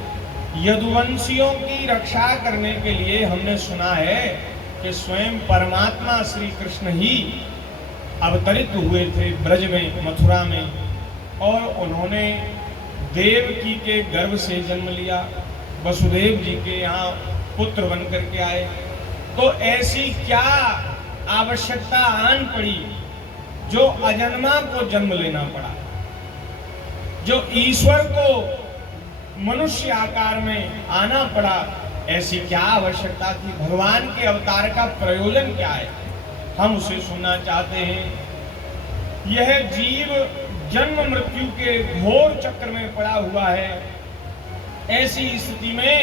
यदुवंशियों की रक्षा करने के लिए हमने सुना है कि स्वयं परमात्मा श्री कृष्ण ही अवतरित हुए थे ब्रज में, मथुरा में, और उन्होंने देवकी के गर्भ से जन्म लिया, वसुदेव जी के यहाँ पुत्र बन करके आए। तो ऐसी क्या आवश्यकता आन पड़ी जो अजन्मा को जन्म लेना पड़ा, जो ईश्वर को मनुष्य आकार में आना पड़ा? ऐसी क्या आवश्यकता थी? भगवान के अवतार का प्रयोजन क्या है? हम उसे सुनना चाहते हैं। यह जीव जन्म मृत्यु के घोर चक्र में पड़ा हुआ है। ऐसी स्थिति में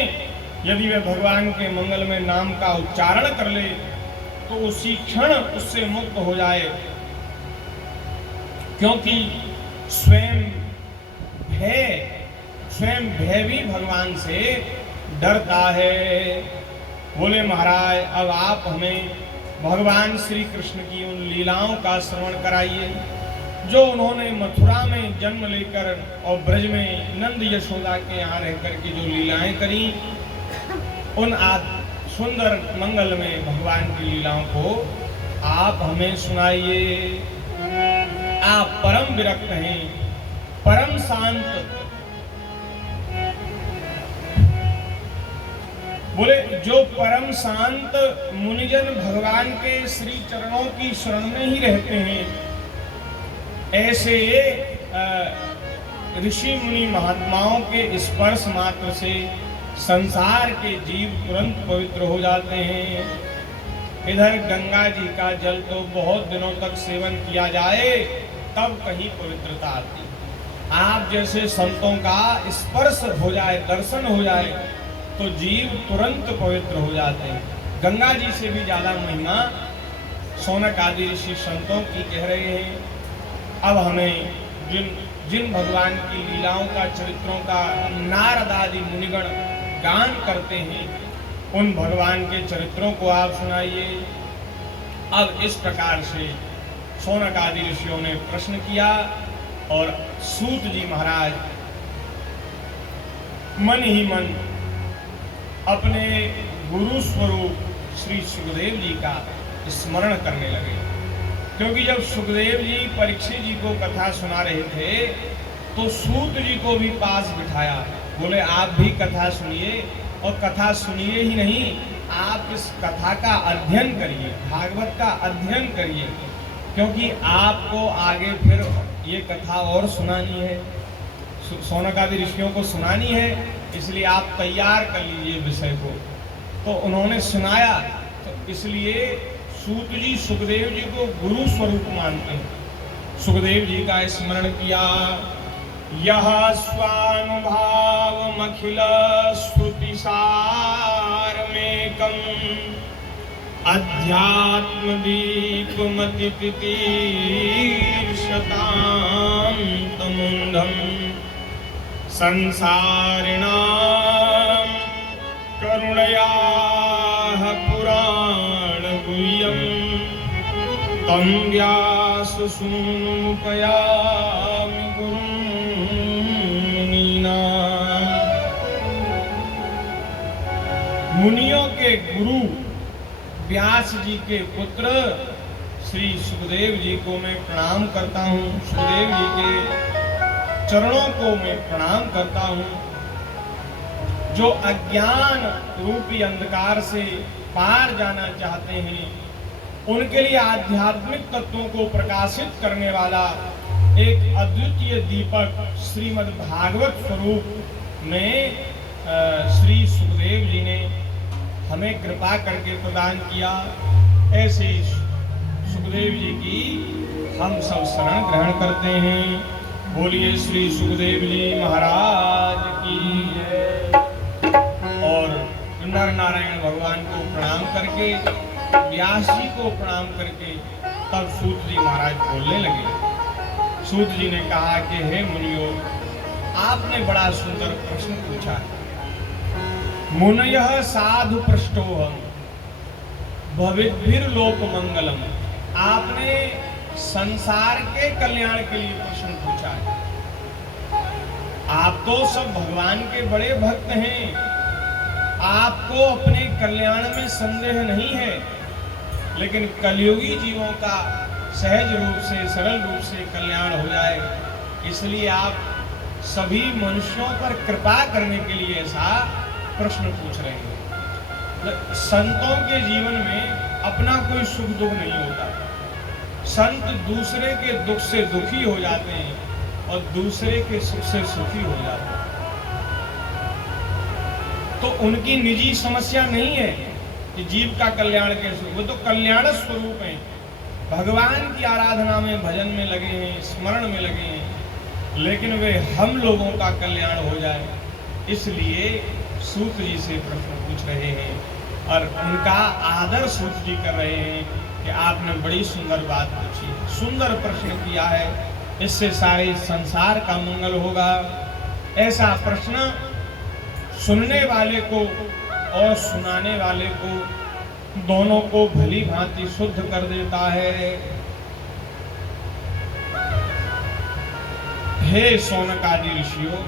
यदि वह भगवान के मंगल में नाम का उच्चारण कर ले तो उसी क्षण उससे मुक्त हो जाए, क्योंकि स्वयं भय भी भगवान से डरता है। बोले महाराज अब आप हमें भगवान श्री कृष्ण की उन लीलाओं का श्रवण कराइए जो उन्होंने मथुरा में जन्म लेकर और ब्रज में नंद यशोदा के यहाँ रहकर के जो लीलाएं करी, उन सुंदर मंगल में भगवान की लीलाओं को आप हमें सुनाइए। आप परम विरक्त हैं, परम शांत। बोले जो परम शांत मुनिजन भगवान के श्री चरणों की शरण में ही रहते हैं, ऐसे ऋषि मुनि महात्माओं के स्पर्श मात्र से संसार के जीव तुरंत पवित्र हो जाते हैं। इधर गंगा जी का जल तो बहुत दिनों तक सेवन किया जाए तब कहीं पवित्रता आती। आप जैसे संतों का स्पर्श हो जाए, दर्शन हो जाए तो जीव तुरंत पवित्र हो जाते हैं। गंगा जी से भी ज्यादा महिमा शौनक आदि ऋषि संतों की कह रहे हैं। अब हमें जिन भगवान की लीलाओं का, चरित्रों का नारद आदि मुनिगण गान करते हैं, उन भगवान के चरित्रों को आप सुनाइए। अब इस प्रकार से शौनक आदि ऋषियों ने प्रश्न किया और सूत जी महाराज मन ही मन अपने गुरु स्वरूप श्री सुखदेव जी का स्मरण करने लगे, क्योंकि जब सुखदेव जी परीक्षित जी को कथा सुना रहे थे तो सूत जी को भी पास बिठाया। बोले आप भी कथा सुनिए, और कथा सुनिए ही नहीं, आप इस कथा का अध्ययन करिए, भागवत का अध्ययन करिए, क्योंकि आपको आगे फिर ये कथा और सुनानी है, शौनक आदि ऋषियों को सुनानी है, इसलिए आप तैयार कर लीजिए विषय को। तो उन्होंने सुनाया, तो इसलिए सूत जी सुखदेव जी को गुरु स्वरूप मानते हैं। सुखदेव जी का स्मरण किया। यह स्वानुभाव अखिल श्रुति सार में कम अध्यात्म दीप मति तितीर्षतां तमुंधम संसारिणां करुणयाः पुराणगुह्यं तं व्याससूनुमुपयामि गुरुं मुनीनाम्। मुनियों के गुरु व्यास जी के पुत्र श्री सुखदेव जी को मैं प्रणाम करता हूँ। सुखदेव जी के चरणों को मैं प्रणाम करता हूँ, जो अज्ञान रूपी अंधकार से पार जाना चाहते हैं, उनके लिए आध्यात्मिक तत्वों को प्रकाशित करने वाला एक अद्वितीय दीपक श्रीमद् भागवत स्वरूप में श्री सुखदेव जी ने हमें कृपा करके प्रदान किया। ऐसे सुखदेव जी की हम सब शरण ग्रहण करते हैं। बोलिए श्री सुखदेव जी महाराज की जय। और नर नारायण भगवान को प्रणाम करके, व्यास जी को प्रणाम करके तब सूत जी महाराज बोलने लगे। सूत जी ने कहा कि हे मुनियों, आपने बड़ा सुंदर प्रश्न पूछा है। मुनयः साधु पृष्ठोहम भविद्भिर्लोक मंगलम। आपने संसार के कल्याण के लिए प्रश्न पूछा है। आप तो सब भगवान के बड़े भक्त हैं, आपको अपने कल्याण में संदेह नहीं है, लेकिन कलियुगी जीवों का सहज रूप से, सरल रूप से कल्याण हो जाए, इसलिए आप सभी मनुष्यों पर कृपा करने के लिए ऐसा प्रश्न पूछ रहे हैं। संतों के जीवन में अपना कोई सुख दुख नहीं होता। संत दूसरे के दुख से दुखी हो जाते हैं और दूसरे के सुख से सुखी हो जाते हैं। तो उनकी निजी समस्या नहीं है कि जीव का कल्याण कैसे, वो तो कल्याण स्वरूप है। भगवान की आराधना में, भजन में लगे हैं, स्मरण में लगे हैं, लेकिन वे हम लोगों का कल्याण हो जाए, इसलिए सूत जी से प्रश्न पूछ रहे हैं और उनका आदर सूत जी कर रहे हैं कि आपने बड़ी सुंदर बात पूछी, सुंदर प्रश्न किया है, इससे सारे संसार का मंगल होगा। ऐसा प्रश्न सुनने वाले को और सुनाने वाले को, दोनों को भली भांति शुद्ध कर देता है। हे शौनकादि ऋषियों,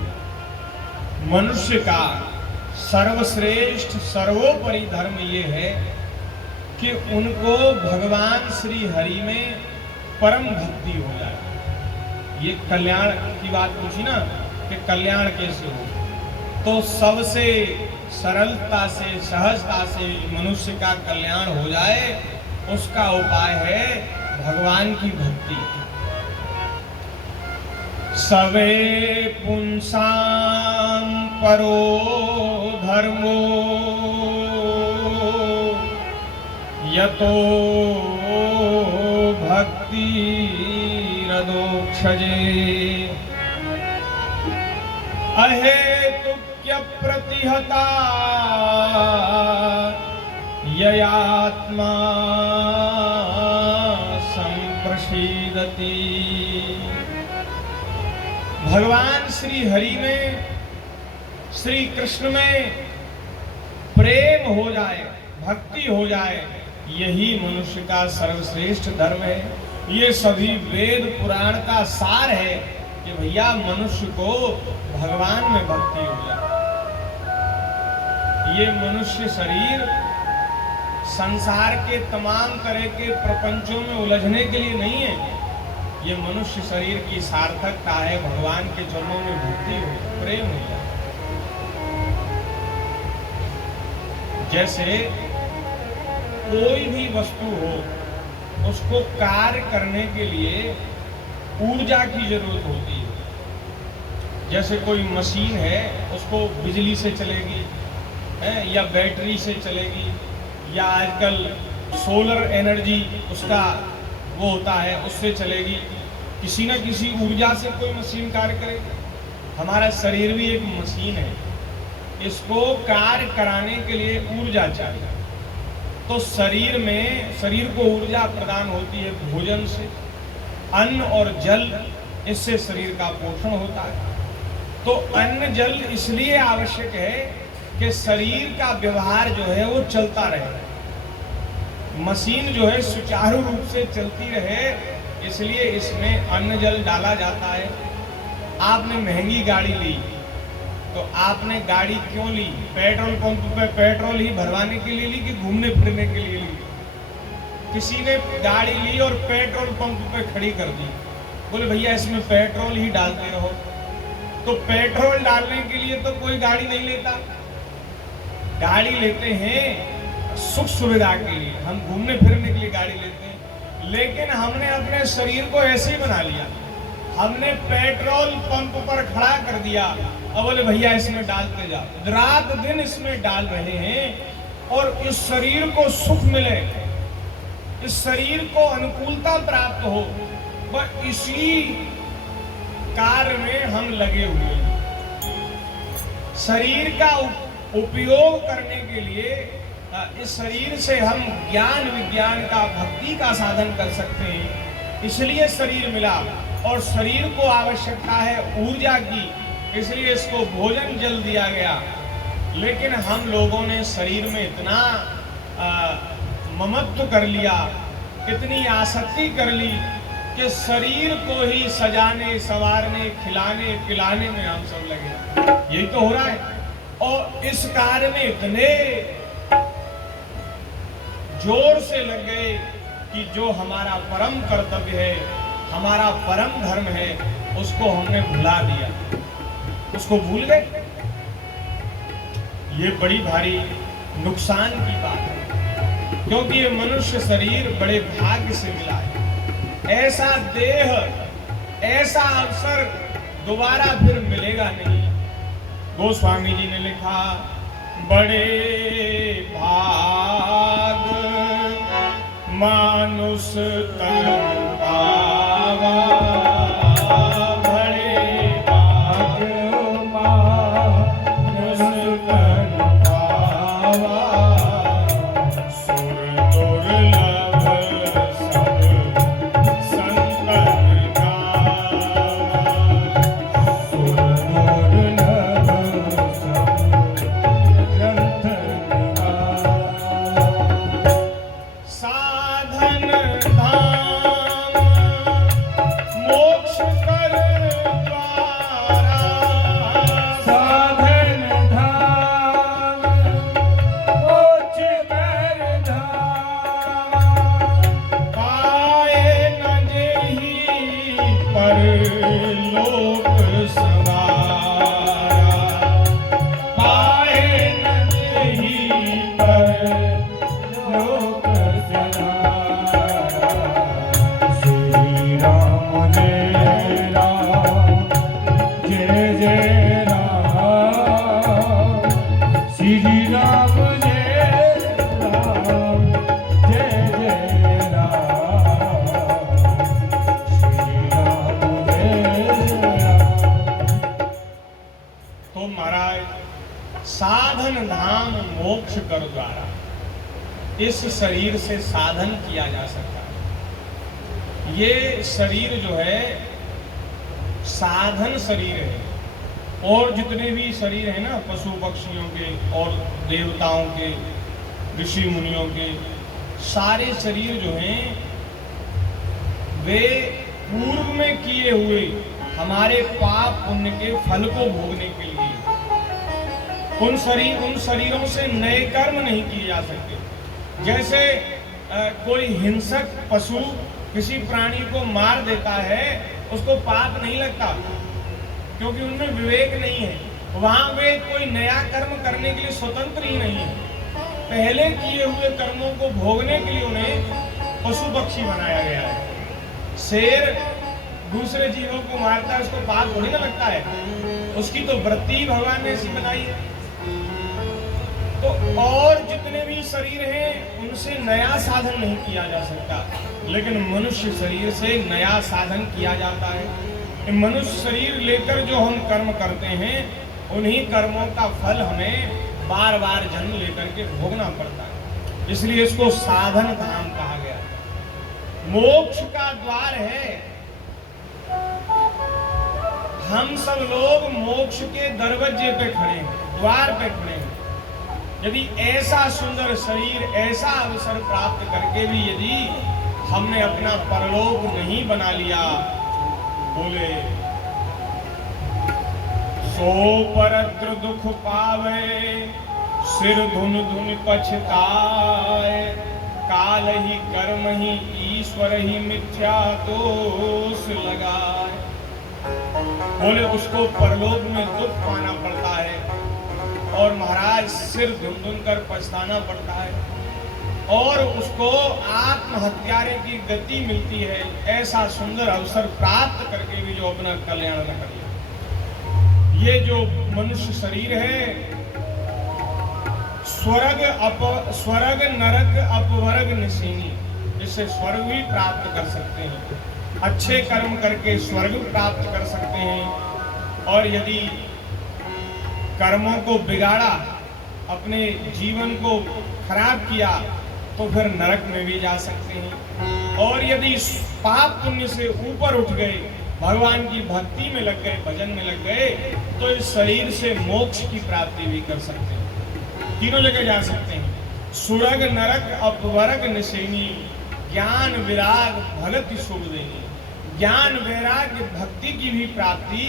मनुष्य का सर्वश्रेष्ठ सर्वोपरि धर्म ये है कि उनको भगवान श्री हरि में परम भक्ति हो जाए। ये कल्याण की बात पूछी ना कि कल्याण कैसे हो, तो सबसे सरलता से, सहजता से मनुष्य का कल्याण हो जाए, उसका उपाय है भगवान की भक्ति। सवे पुंसां परो धर्मो यतो भक्तिरदोक्षजे अहेतुक्य प्रतिहता ययात्मा संप्रसीदति। भगवान श्री हरि में, श्री कृष्ण में प्रेम हो जाए, भक्ति हो जाए, यही मनुष्य का सर्वश्रेष्ठ धर्म है। ये सभी वेद पुराण का सार है कि भैया मनुष्य को भगवान में भक्ति हो जाए। ये मनुष्य शरीर संसार के तमाम तरह के प्रपंचों में उलझने के लिए नहीं है। ये मनुष्य शरीर की सार्थकता है भगवान के चरणों में भक्ति हो, प्रेम हो जाए। जैसे कोई भी वस्तु हो, उसको कार्य करने के लिए ऊर्जा की जरूरत होती है। जैसे कोई मशीन है, उसको बिजली से चलेगी या बैटरी से चलेगी, या आजकल सोलर एनर्जी उसका वो होता है, उससे चलेगी। किसी न किसी ऊर्जा से कोई मशीन कार्य करेगी। हमारा शरीर भी एक मशीन है, इसको कार्य कराने के लिए ऊर्जा चाहिए। तो शरीर में, शरीर को ऊर्जा प्रदान होती है भोजन से, अन्न और जल, इससे शरीर का पोषण होता है। तो अन्न जल इसलिए आवश्यक है कि शरीर का व्यवहार जो है वो चलता रहे, मशीन जो है सुचारू रूप से चलती रहे, इसलिए इसमें अन्न जल डाला जाता है। आपने महंगी गाड़ी ली तो आपने गाड़ी क्यों ली? पेट्रोल पंप पे पेट्रोल ही भरवाने के लिए ली कि घूमने फिरने के लिए ली? किसी ने गाड़ी ली और पेट्रोल पंप पे खड़ी कर दी, बोले भैया इसमें पेट्रोल ही डालते रहो। तो पेट्रोल डालने के लिए तो कोई गाड़ी नहीं लेता, गाड़ी लेते हैं सुख सुविधा के लिए, हम घूमने फिरने के लिए गाड़ी लेते हैं। लेकिन हमने अपने शरीर को ऐसे ही बना लिया, हमने पेट्रोल पंप पर खड़ा कर दिया, अब बोले भैया इसमें डालते जाओ, रात दिन इसमें डाल रहे हैं। और इस शरीर को सुख मिले, इस शरीर को अनुकूलता प्राप्त हो, बस इसी कार्य में हम लगे हुए हैं। शरीर का उपयोग करने के लिए इस शरीर से हम ज्ञान विज्ञान का, भक्ति का साधन कर सकते हैं, इसलिए शरीर मिला। और शरीर को आवश्यकता है ऊर्जा की, इसलिए इसको भोजन जल दिया गया। लेकिन हम लोगों ने शरीर में इतना ममत्व कर लिया, इतनी आसक्ति कर ली कि शरीर को ही सजाने संवारने खिलाने पिलाने में हम सब लगे। यही तो हो रहा है। और इस कार्य में इतने जोर से लग गए कि जो हमारा परम कर्तव्य है, हमारा परम धर्म है, उसको हमने भुला दिया, उसको भूल गए। ये बड़ी भारी नुकसान की बात है, क्योंकि ये मनुष्य शरीर बड़े भाग्य से मिला है। ऐसा देह, ऐसा अवसर दोबारा फिर मिलेगा नहीं। गोस्वामी जी ने लिखा, बड़े भाग मानुष तन पावा, बड़े भाग मानुष तन पावा, सुर दुर्लभ सब संतन गावा, सुर दुर्लभ सब संतन गावा। साधन धाम मोक्ष कर द्वारा, साधन धाम मोक्ष कर द्वारा, पाए न जेहि परलोक सवारा, पाए न जेहि लोक सहारा। श्री राम जय राम, जय जय राम, श्री राम जय राम, जय जय राम, श्री राम जय राम। तो महाराज, साधन धाम मोक्ष कर द्वारा, इस शरीर से साधन किया जा सकता है। ये शरीर जो है साधन शरीर है। और जितने भी शरीर है ना, पशु पक्षियों के और देवताओं के, ऋषि मुनियों के, सारे शरीर जो हैं वे पूर्व में किए हुए हमारे पाप पुण्य के फल को भोगने के लिए, उन शरीरों से नए कर्म नहीं किए जा सकते। जैसे कोई हिंसक पशु किसी प्राणी को मार देता है, उसको पाप नहीं लगता, क्योंकि उनमें विवेक नहीं है। वहां वे कोई नया कर्म करने के लिए स्वतंत्र ही नहीं है। पहले किए हुए कर्मों को भोगने के लिए उन्हें पशु पक्षी बनाया गया है। शेर दूसरे जीवों को मारता है, उसको पाप थोड़ी ना लगता है, उसकी तो वृत्ति भगवान ने ऐसी बनाई है। तो और जितने भी शरीर हैं उनसे नया साधन नहीं किया जा सकता, लेकिन मनुष्य शरीर से नया साधन किया जाता है। मनुष्य शरीर लेकर जो हम कर्म करते हैं, उन्हीं कर्मों का फल हमें बार बार जन्म लेकर के भोगना पड़ता है। इसलिए इसको साधन धाम कहा गया। मोक्ष का द्वार है। हम सब लोग मोक्ष के दरवाजे पे खड़े हैं, द्वार पे खड़े हैं। यदि ऐसा सुंदर शरीर, ऐसा अवसर प्राप्त करके भी यदि हमने अपना परलोक नहीं बना लिया, बोले सो परत्र दुख पावे, सिर धुन धुन पछताए, काल ही कर्म ही ईश्वर ही मिथ्या दोष लगाए। बोले उसको परलोक में दुख पाना पड़ता है और महाराज सिर धुन धुन कर पछताना पड़ता है, और उसको आत्महत्यारे की गति मिलती है, ऐसा सुंदर अवसर प्राप्त करके भी जो अपना कल्याण न कर ले। ये जो मनुष्य शरीर है, स्वर्ग नरक अपवर्ग निशीनी, इससे स्वर्ग भी प्राप्त कर सकते हैं, अच्छे कर्म करके स्वर्ग प्राप्त कर सकते हैं, और यदि कर्मों को बिगाड़ा, अपने जीवन को खराब किया, तो फिर नरक में भी जा सकते हैं। और यदि पाप पुण्य से ऊपर उठ गए, भगवान की भक्ति में लग गए, भजन में लग गए, तो इस शरीर से मोक्ष की प्राप्ति भी कर सकते हैं, तीनों जगह जा सकते हैं। सुरग नरक अपवर्ग निशेनी, ज्ञान विराग भगति शुभ देनी। ज्ञान वैराग्य भक्ति की भी प्राप्ति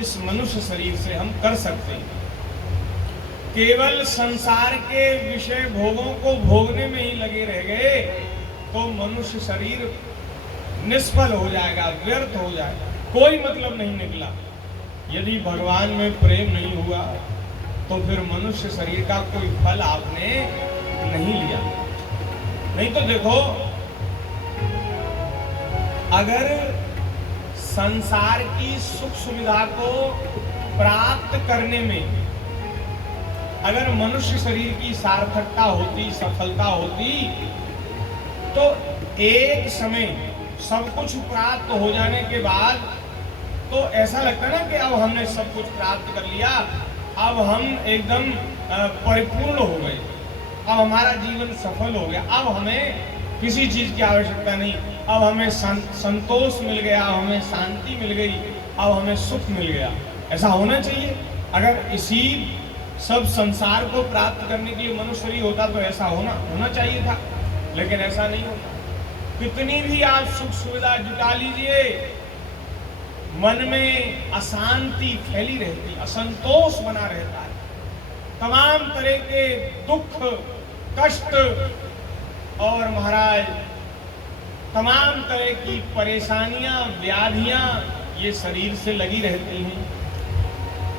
इस मनुष्य शरीर से हम कर सकते हैं। केवल संसार के विषय भोगों को भोगने में ही लगे रह गए तो मनुष्य शरीर निष्फल हो जाएगा, व्यर्थ हो जाएगा, कोई मतलब नहीं निकला। यदि भगवान में प्रेम नहीं हुआ तो फिर मनुष्य शरीर का कोई फल आपने नहीं लिया। नहीं तो देखो, अगर संसार की सुख सुविधा को प्राप्त करने में अगर मनुष्य शरीर की सार्थकता होती, सफलता होती, तो एक समय सब कुछ प्राप्त हो जाने के बाद तो ऐसा लगता ना कि अब हमने सब कुछ प्राप्त कर लिया, अब हम एकदम परिपूर्ण हो गए, अब हमारा जीवन सफल हो गया, अब हमें किसी चीज की आवश्यकता नहीं, अब हमें संतोष मिल गया, हमें शांति मिल गई, अब हमें सुख मिल गया। ऐसा होना चाहिए। अगर इसी सब संसार को प्राप्त करने के लिए मनुष्य शरीर होता तो ऐसा होना चाहिए था, लेकिन ऐसा नहीं होता। कितनी भी आप सुख सुविधा जुटा लीजिए, मन में अशांति फैली रहती, असंतोष बना रहता है, तमाम तरह के दुख कष्ट और महाराज तमाम तरह की परेशानियां व्याधियां ये शरीर से लगी रहती हैं।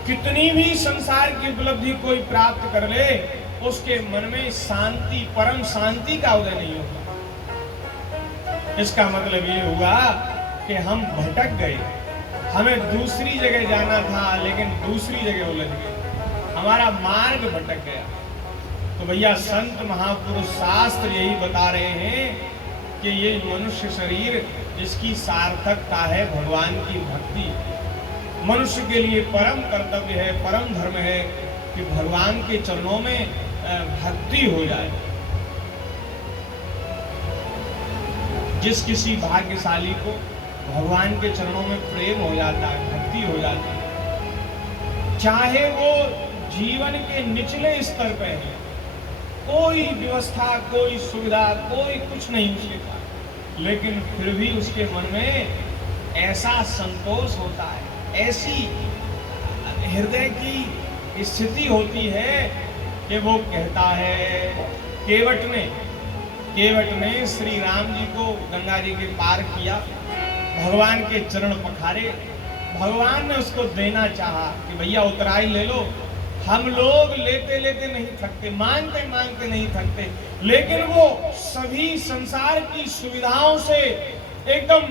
कितनी भी संसार की उपलब्धि कोई प्राप्त कर ले, उसके मन में शांति, परम शांति का उदय नहीं होता। इसका मतलब ये हुआ कि हम भटक गए, हमें दूसरी जगह जाना था लेकिन दूसरी जगह उलझ गए, हमारा मार्ग भटक गया। तो भैया संत महापुरुष शास्त्र यही बता रहे हैं कि ये मनुष्य शरीर जिसकी सार्थकता है भगवान की भक्ति, मनुष्य के लिए परम कर्तव्य है, परम धर्म है कि भगवान के चरणों में भक्ति हो जाए। जिस किसी भाग्यशाली को भगवान के चरणों में प्रेम हो जाता है, भक्ति हो जाती है, चाहे वो जीवन के निचले स्तर पे है, कोई व्यवस्था, कोई सुविधा, कोई कुछ नहीं उसके पास, लेकिन फिर भी उसके मन में ऐसा संतोष होता है, ऐसी हृदय की स्थिति होती है कि वो कहता है। केवट ने श्री राम जी को गंगा जी के पार किया, भगवान के चरण पखारे, भगवान ने उसको देना चाहा कि भैया उतराई ले लो। हम लोग लेते लेते नहीं थकते, मांगते मांगते नहीं थकते, लेकिन वो सभी संसार की सुविधाओं से एकदम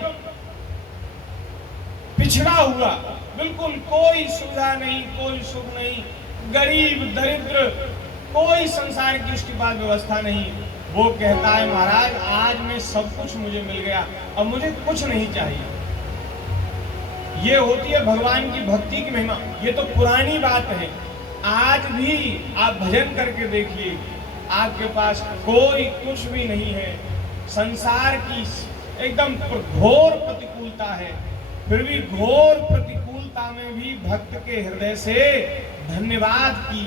पिछड़ा हुआ, बिल्कुल कोई सुविधा नहीं, कोई सुख नहीं, गरीब दरिद्र, कोई संसार की उसके बाद व्यवस्था नहीं। वो कहता है महाराज आज में सब कुछ मुझे मिल गया, अब मुझे कुछ नहीं चाहिए। ये होती है भगवान की भक्ति की महिमा। ये तो पुरानी बात है, आज भी आप भजन करके देखिए, आपके पास कोई कुछ भी नहीं है, संसार की एकदम घोर प्रतिकूलता है, फिर भी घोर प्रतिकूल स्थूलता में भी भक्त के हृदय से धन्यवाद की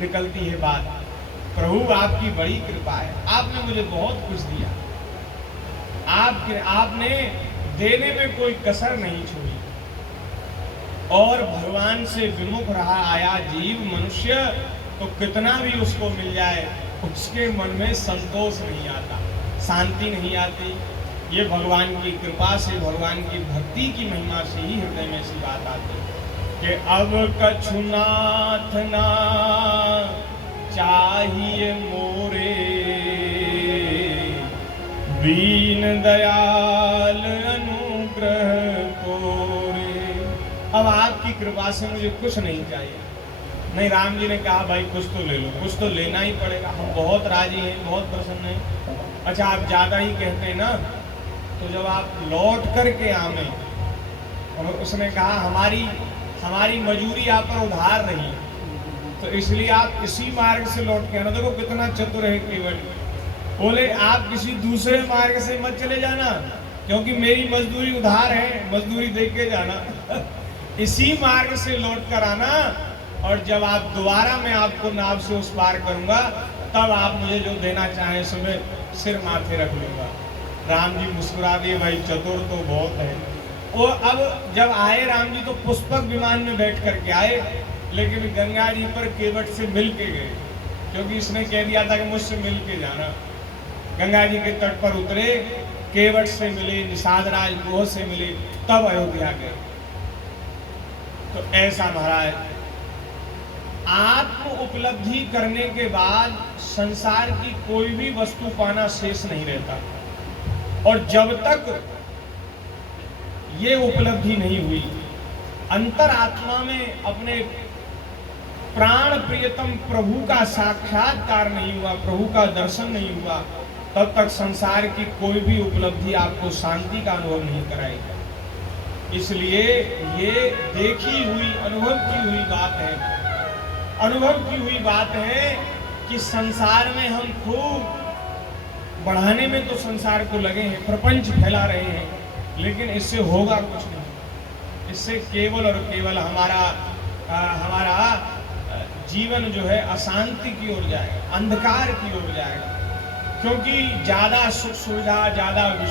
निकलती है बात। प्रभु आपकी बड़ी कृपा है, आपने मुझे बहुत कुछ दिया, आपने देने में कोई कसर नहीं छोड़ी। और भगवान से विमुख रहा आया जीव मनुष्य तो कितना भी उसको मिल जाए उसके मन में संतोष नहीं आता, शांति नहीं आती। ये भगवान की कृपा से, भगवान की भक्ति की महिमा से ही हृदय में ऐसी बात आती कि अब कछु नाथ ना चाहिए मोरे, दीन दयाल अनुग्रह तोरे। अब आपकी कृपा से मुझे कुछ नहीं चाहिए। नहीं, राम जी ने कहा भाई कुछ तो ले लो, कुछ तो लेना ही पड़ेगा, हम बहुत राजी हैं, बहुत प्रसन्न हैं। अच्छा, आप ज़्यादा ही कहते हैं ना, तो जब आप लौट करके आवे, और उसने कहा हमारी मजूरी आप पर उधार नहीं है, तो इसलिए आप इसी मार्ग से लौट के आना। देखो कितना चतुर है केवल। बोले आप किसी दूसरे मार्ग से मत चले जाना, क्योंकि मेरी मजदूरी उधार है, मजदूरी दे के जाना। इसी मार्ग से लौट कर आना, और जब आप दोबारा मैं आपको नाव से उस पार करूंगा, तब आप मुझे जो देना चाहें सुबह सिर माथे रख लूंगा। राम जी मुस्कुरा दिए, भाई चतुर तो बहुत है। वो अब जब आए राम जी तो पुष्पक विमान में बैठ करके आए, लेकिन गंगा जी पर केवट से मिल के गए, क्योंकि इसने कह दिया था कि मुझसे मिल के जाना। गंगा जी के तट पर उतरे, केवट से मिले, निषाद राज गोह से मिले, तब अयोध्या गए। तो ऐसा महाराज आत्म उपलब्धि करने के बाद संसार की कोई भी वस्तु पाना शेष नहीं रहता। और जब तक ये उपलब्धि नहीं हुई, अंतरात्मा में अपने प्राण प्रियतम प्रभु का साक्षात्कार नहीं हुआ, प्रभु का दर्शन नहीं हुआ, तब तक संसार की कोई भी उपलब्धि आपको शांति का अनुभव नहीं कराएगी। इसलिए ये देखी हुई, अनुभव की हुई बात है, अनुभव की हुई बात है कि संसार में हम खूब बढ़ाने में तो संसार को लगे हैं, प्रपंच फैला रहे हैं, लेकिन इससे होगा कुछ नहीं। इससे केवल और केवल हमारा जीवन जो है अशांति की ओर जाएगा, अंधकार की ओर जाएगा। क्योंकि ज़्यादा सुख सुविधा, ज़्यादा